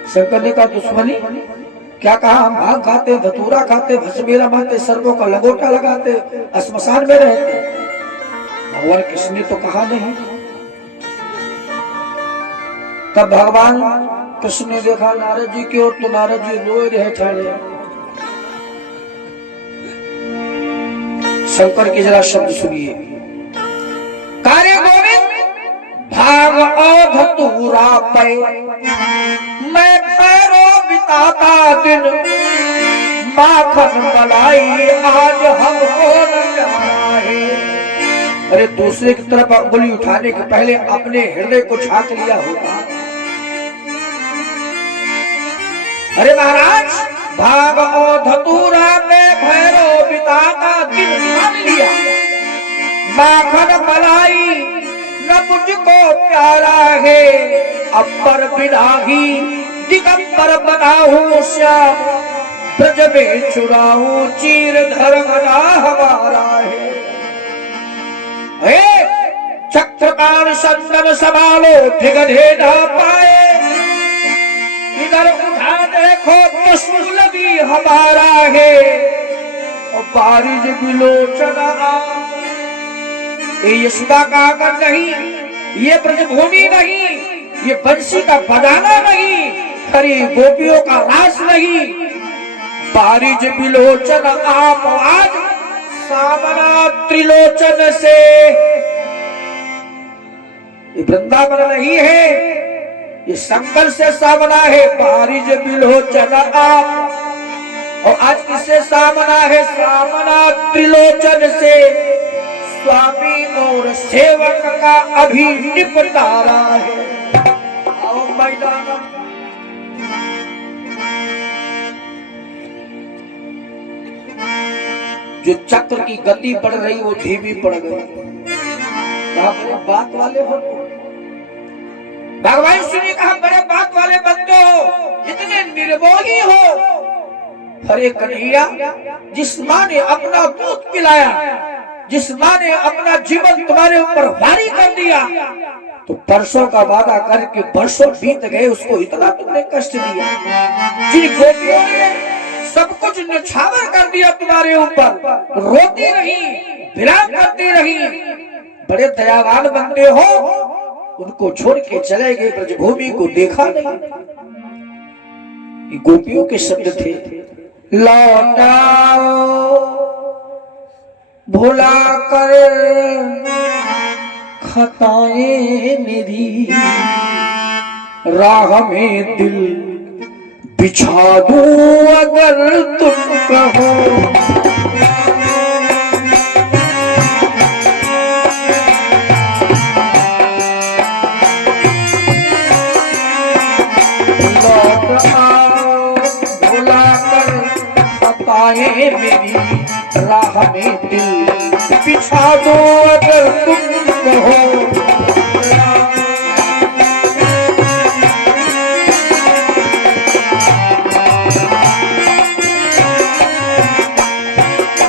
शंकर ने कहा दुश्मनी क्या? कहा हम भांग खाते, धतूरा खाते, भस्मीरा मारते, सर्पों का लंगोटा लगाते, श्मशान में रहते। भगवान कृष्ण ने तो कहा नहीं। तब भगवान कृष्ण ने देखा नारद जी की ओर, तो नारद जी रोए रहे ठाड़े। शंकर के जरा शब्द सुनिए, कार्य गोविंद भाग धतूरा पे, मैं भैरो बिताता दिन, माखन मलाई आज हमको न प्यारा है। अरे दूसरे की तरफ अंगुली उठाने के पहले अपने हृदय को झांक लिया होगा। अरे महाराज भाग धतूरा में भैरो बिताता दिन मान लिया, माखन मलाई न मुझको प्यारा है, अब्बर बिराही दिगंबर बनाऊं श्याम, ब्रज में चुराऊं चीर धर्मना हमारा है। चक्रपाण संदन संभालो दिगधे न पाए, इधर उठा देखो त्रिशूल भी हमारा है, और बारिज बिलोचना। ये यशोदा का आंगन नहीं, ये ब्रजभूमि नहीं, ये बंसी का बजाना नहीं, अरे गोपियों का रास नहीं। बारिज बिलोचन आप आज सामना त्रिलोचन से, ये वृंदावन नहीं है, ये शंकर से सामना है। बारिज बिलोचन आप, और आज किससे सामना है? सामना त्रिलोचन से, स्वामी और सेवक का अभी निपटारा है। आओ मैदान, जो चक्र की गति बढ़ रही वो धीमी पड़ गई। बात वाले हो, भगवान श्री ने कहा बड़े बात वाले बंदे हो, इतने निर्मोही हो। हरे कन्हैया, जिस माँ ने अपना दूध पिलाया, जिस माँ ने अपना जीवन तुम्हारे ऊपर भारी कर दिया, तो परसों का वादा करके वर्षों बीत गए, उसको इतना तुमने कष्ट दिया। जिन गोपियों ने सब कुछ न्यौछावर कर दिया तुम्हारे ऊपर, रोती रही, विलाप करती रही, बड़े दयावान बंदे हो, उनको छोड़ के चले गए, ब्रजभूमि को देखा नहीं। गोपियों के शब्द थे, लौटाओ भुला कर खताएं मेरी, राह में दिल बिछा दूं अगर तुम कहो। मेरी राह में दिल बिछा दो अगर तुम कहो।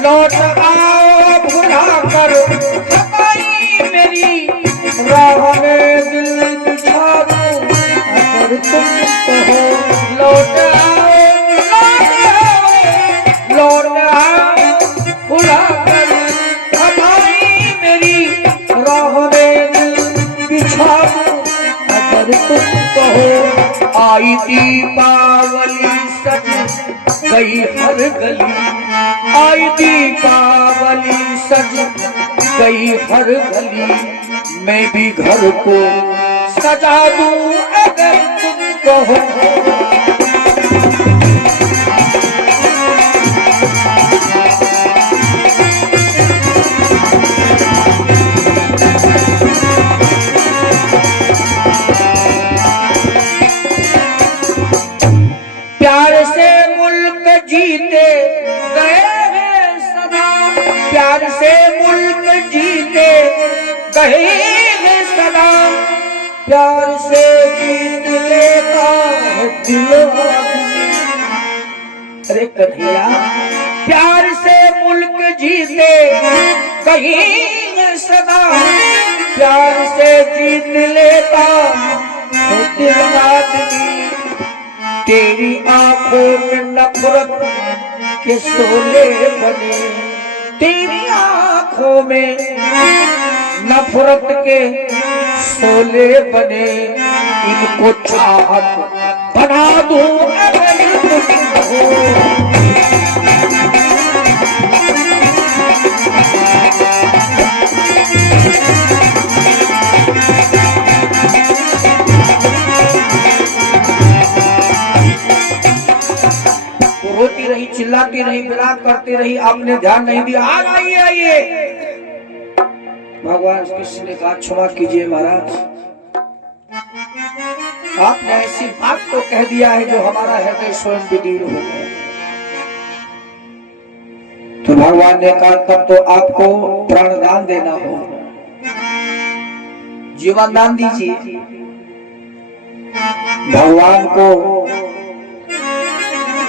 लौट आओ भुला कर खताई मेरी, राह में दिल बिछा दो अगर तुम कहो। आई दीपावली सज गई हर गली, आई दीपावली सज गई हर गली, मैं भी घर को सजा दूं अगर तुम कहो। प्यार से मुल्क जीते गए हैं सदा, प्यार से मुल्क जीते गए हैं सदा, प्यार से जीत लेता है दिल आदमी। अरे कन्हैया, प्यार से मुल्क जीते गए हैं सदा, प्यार से जीत लेता है दिल आदमी। तेरी आंखों में नफरत के शोले बने, तेरी आंखों में नफरत के शोले बने, इनको चाहत बना दूं अगर तुम हो। रोती रही, चिल्लाती रही, विलाप करती रही, आपने ध्यान नहीं दिया। आइए आइए। भगवान कृष्ण ने कहा क्षमा कीजिए महाराज, आपने ऐसी बात तो कह दिया है जो हमारा हृदय स्वयं विदीर्ण हो गया। तो भगवान ने कहा तब तो आपको प्राणदान देना हो, जीवन दान दीजिए। भगवान को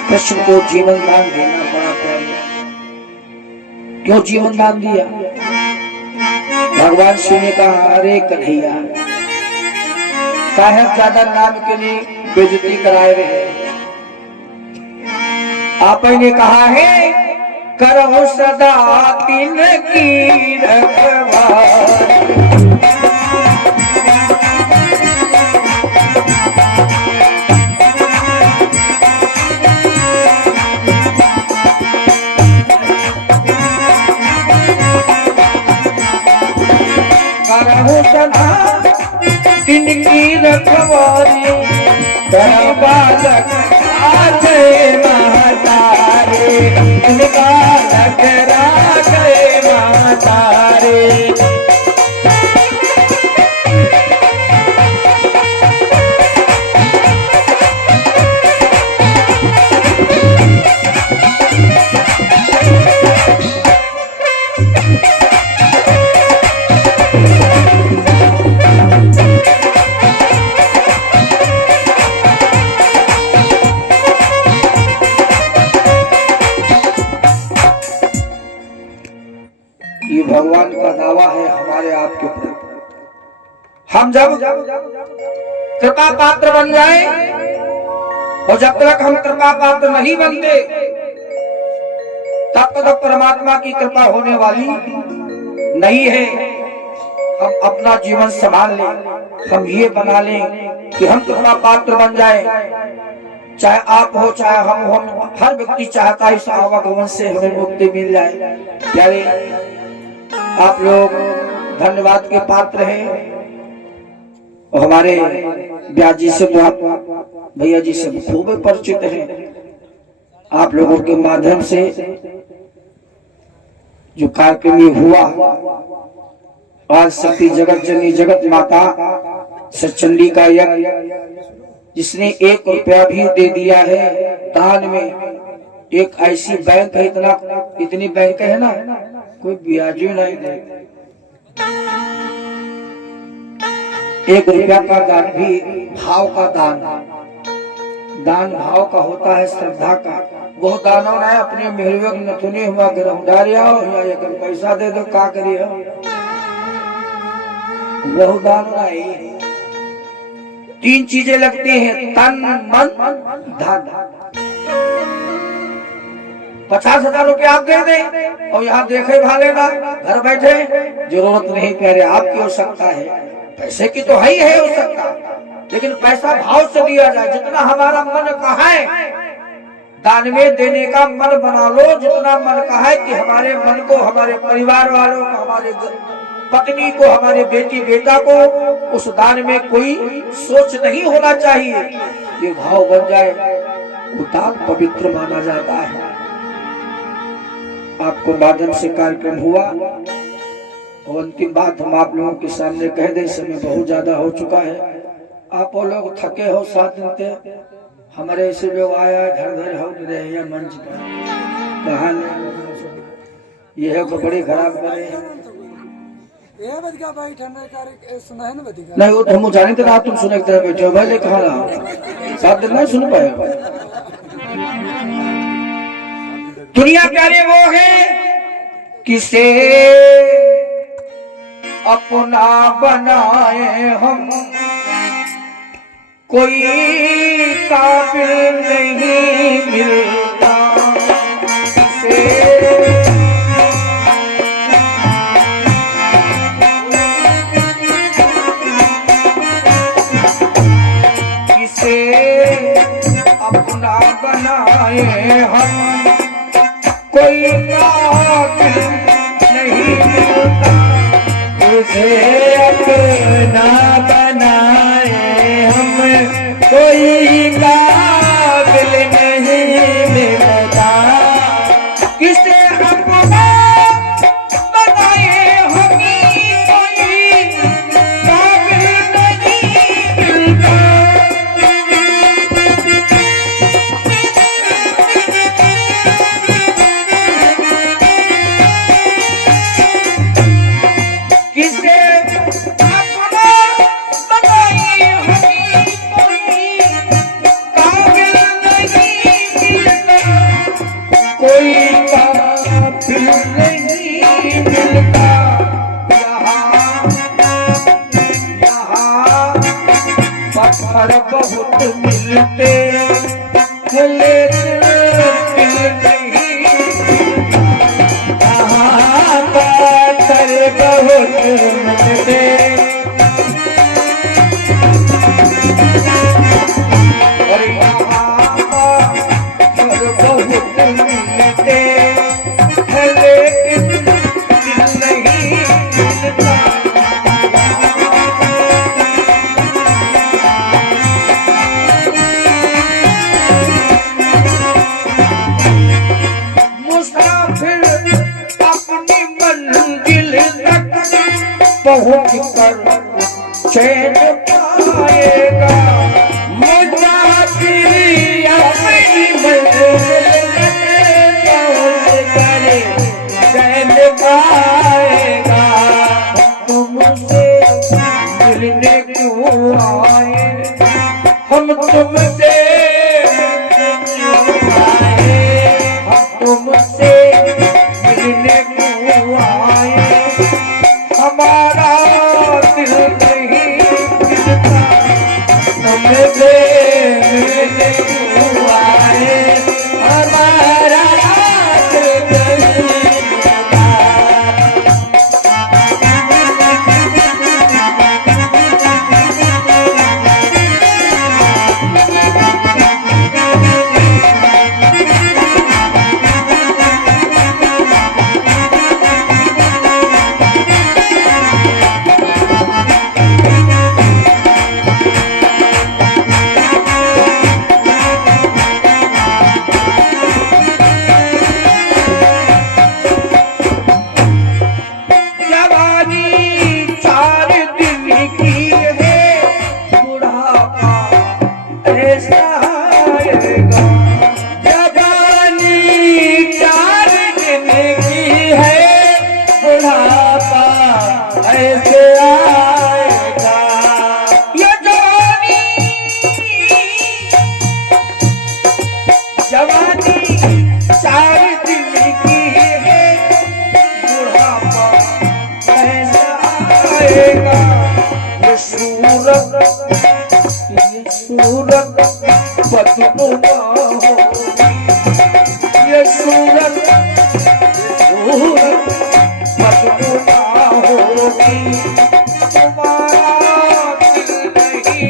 कृष्ण को जीवन दान देना बड़ा प्यारा। क्यों जीवन दान दिया? भगवान शिव ने कहा अरे कन्हैया, काहे ज्यादा नाम के लिए बेइज्जती कराए रहे। आपने कहा है करो सदा तीन की रखवाली, तिनकी रखवारी, बालक आ गए महतारे, बालक आ गए महतारे। ये भगवान का दावा है हमारे आपके ऊपर। हम जब कृपा पात्र बन जाए और जब तक हम कृपा पात्र नहीं बनते तब तक परमात्मा की कृपा होने वाली नहीं है। हम अपना जीवन संभाल लें, हम ये बना लें कि हम कृपा पात्र बन जाए। चाहे आप हो चाहे हम हो, हर व्यक्ति चाहता है इस आवागमन से हमें मुक्ति मिल जाए। प्यारे आप लोग धन्यवाद के पात्र हैं और हमारे ब्यास जी से तो आप भैया जी से खूब परिचित हैं। आप लोगों के माध्यम से जो कार्यक्रम हुआ, आज शक्ति जगत जननी जगत माता सचंडी का यज्ञ, जिसने 1 रुपया भी दे दिया है दान में। एक ऐसी बैंक है, इतनी बैंक है ना, कोई ब्याज नहीं दे। 1 रुपया का दान भी भाव का दान, दान भाव का होता है, श्रद्धा का। वो दानों ने अपने मेहरवे नथुनी हुआ गिरफ्तारिया हो या अगर पैसा दे दो का करिए, वो दान नहीं। 3 चीजें लगती हैं, तन मन धन। 50,000 रुपया आप दे दें और यहाँ देखे भाले ना घर बैठे, जरूरत नहीं प्यारे आपकी हो सकता है, पैसे की तो है ही है हो सकता, लेकिन पैसा भाव से दिया जाए। जितना हमारा मन का है दान में देने का मन बना लो, जितना मन का है कि हमारे मन को, हमारे परिवार वालों को, हमारे पत्नी को, हमारे बेटी बेटा को उस दान में कोई सोच नहीं होना चाहिए, ये भाव बन जाए, वो दान पवित्र माना जाता है। आपको माध्यम से कार्यक्रम हुआ और अंतिम बात हम आप लोगों के सामने कह दे, समय बहुत ज्यादा हो चुका है। आप लोग थके हो, 7 दिन से हमारे ऐसे लोग आया घर घर हो रहे हैं मंच पर, कहा ये है बड़ी खराब करे नहीं वो तो हम जाने थे तुम सुने बैठे हो भाई, कहा रहा 7 दिन नहीं सुन पाए। दुनिया प्यारे वो है किसे अपना बनाए हम, कोई काबिल नहीं मिलता किसे, किसे अपना बनाए हम, कोई काबिल नहीं मिलता किसे अपना बनाए हम, कोई काबिल नहीं मिलता। किसे अपना बनाए हम, कोई काबिल नहीं मिलता। किसे कोई काबिल नहीं मिलता। यहाँ पत्थर बहुत मिलते लेकिन दिल नहीं मिलता। यहाँ पत्थर बहुत मिलते और यहाँ पत्थर बहुत मिलते लेकिन दिल नहीं मिलता। मुसाफिर अपनी मंजिल तक पहुँच कर चैन पाएगा। मुसाफिर अपनी मंजिल तक पहुँच कर चैन पाएगा। तुमसे मिलने क्यों आए हम, तुमसे तुमसे मिलने क्यों आए, हमारा दिल नहीं मिलता। तुमसे मिलने क्यों आए, हमारा दिल नहीं मिलता। जवानी 4 दिन की है, बुढ़ापा ऐसा आएगा। जवानी 4 दिन की है, बुढ़ापा ऐसे आएगा। ये जवानी जवानी 4 दिन की है, बुढ़ापा ऐसा आएगा। ये सूरत बदनुमा होगी, ये सूरत बदनुमा होगी। तुम्हारा दिल नहीं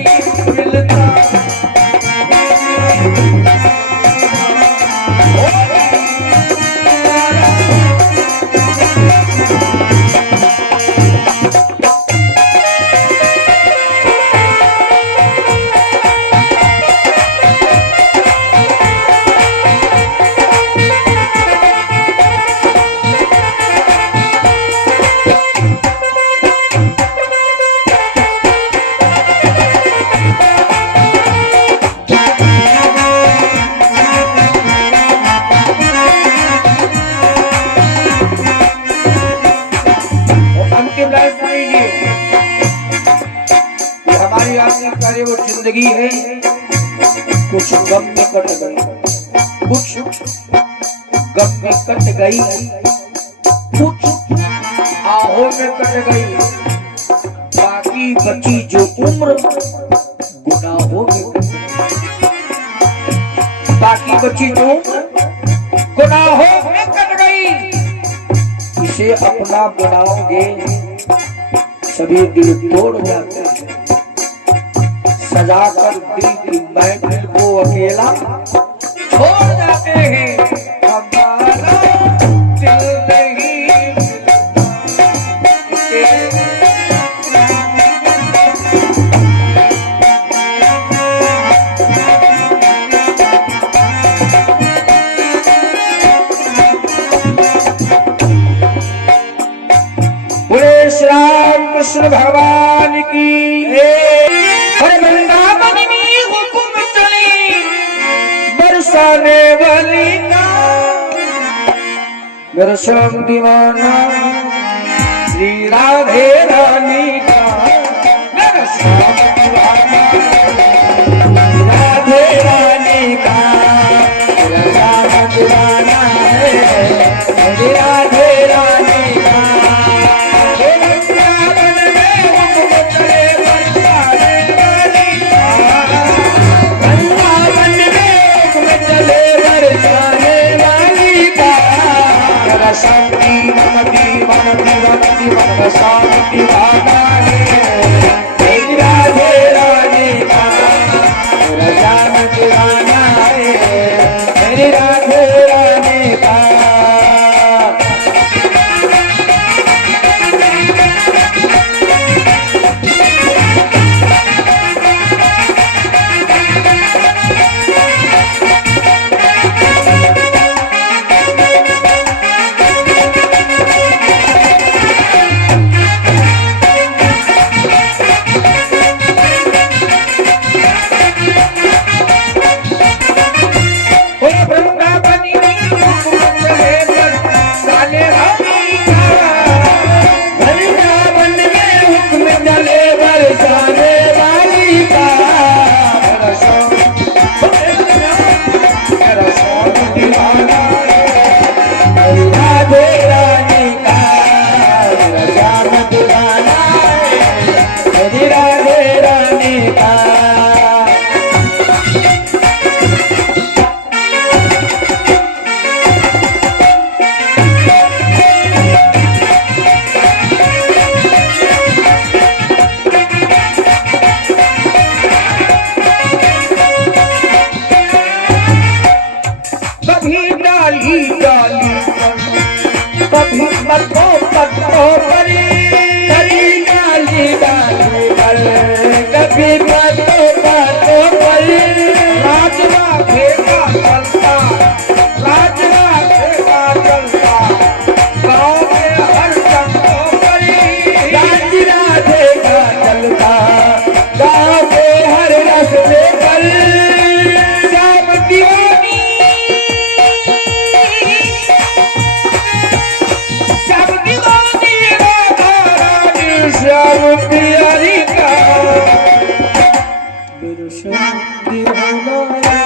जिंदगी है कुछ गम में कट गई, कुछ गम में कट गई, कुछ आहों में कट गई, बाकी बची जो उम्र गुनाहों में, बाकी बची जो उम्र गुनाहों में कट गई। इसे अपना बनाओगे सभी दिल तोड़ जाते हैं, सजा कर दिल की महफिल को अकेला छोड़ जाते हैं। हमारा दिल नहीं बोले श्री राम कृष्ण भगवान की। हर वृंदावन में हुक्म चली बरसाने वाली का, मेरा श्याम दीवाना श्री राधे रानी का, मेरा श्याम दीवाना राधे रानी का, मेरा श्याम दीवाना है मेरी राधे रानी का। शांति मन दीवाना दीवाना दीवाना शांति दीवाना है मेरी राधे रानी का, मेरा श्याम दीवाना है मेरी राधे रानी का। कभी पत्तों पत्तों पर डाली डाली पर, कभी पत्तों पत्तों पर राजना फेंका चलता, राजना फेंका चलता, गाँव में हर जगहों पर राजना फेंका चलता, गाँव के हर रास्ते पर श्याम दीवानी श्याम प्यारी का, मेरा श्याम दीवाना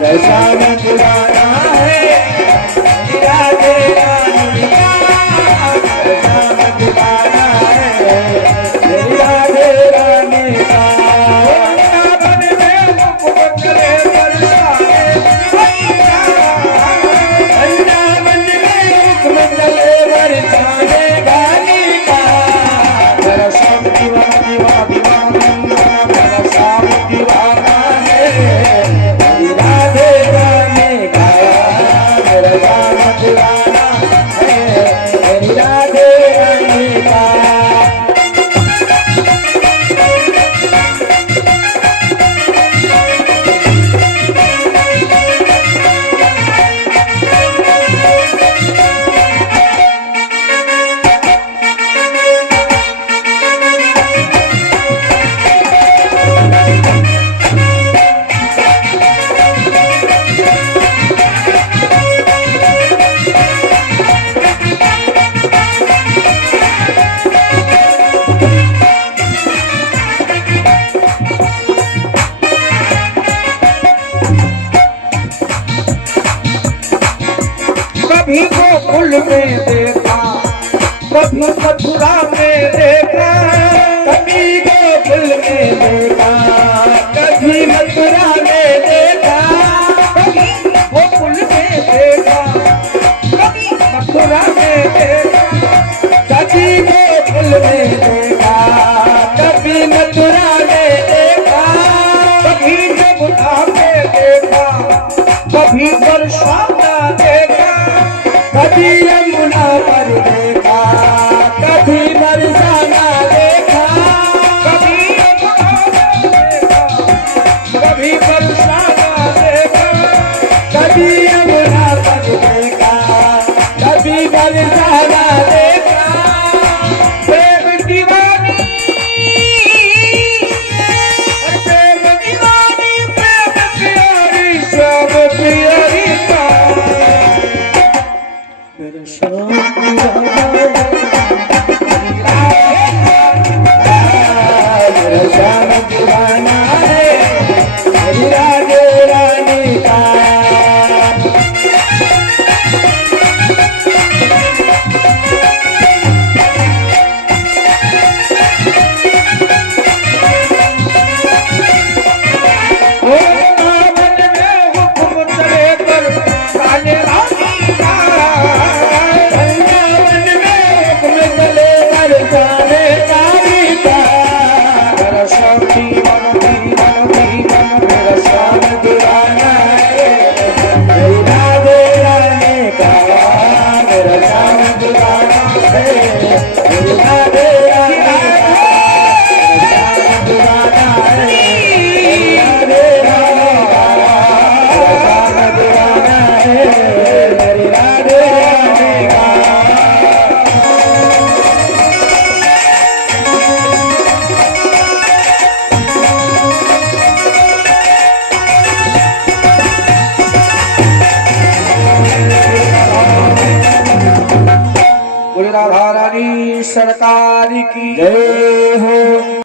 मेरा श्याम दीवाना है राधे रानी का, मेरा श्याम दीवाना है मेरी राधे रानी का। वृंदावन में हुक्म चले बरसाने वाली का, मेरा श्याम दीवाना दीवाना दीवाना मेरा श्याम दीवाना है मेरी राधे रानी का, मेरा श्याम दीवाना है। कभी गोकुल में देखा, कभी मथुरा में देखा, कभी गोकुल में देखा, कभी मथुरा में देखा, कभी गोकुल में देखा, कभी मथुरा में देखा, कभी गोकुल में देखा, कभी मथुरा में देखा, कभी जमुना में देखा, कभी बरसाना देखा, कभी यमुना पर देखा, कभी बरसाना देखा, कभी यमुना में देखा, कभी बरसाना देखा, कभी यमुना पर देखा, कभी बरसाना देखा। प्रेम दीवानी, प्रेम दीवानी, प्रेम प्यारी, श्याम प्यारी का मेरा श्याम दीवाना है, मेरी राधे रानी का। ओ रावण में हुक्म चले कर काले रानी का, वृंदावन में हुक्म चले कर काले रानी का। मेरा श्याम दीवाना मेरा श्याम दीवाना है, मेरी राधे रानी का। मेरा श्याम दीवाना है, मेरी राधे रानी का। मेरा श्याम दीवाना है, मेरी राधे रानी का। मेरा श्याम दीवाना है, मेरी राधे रानी का। बोले राधा रानी सरकार की जय हो।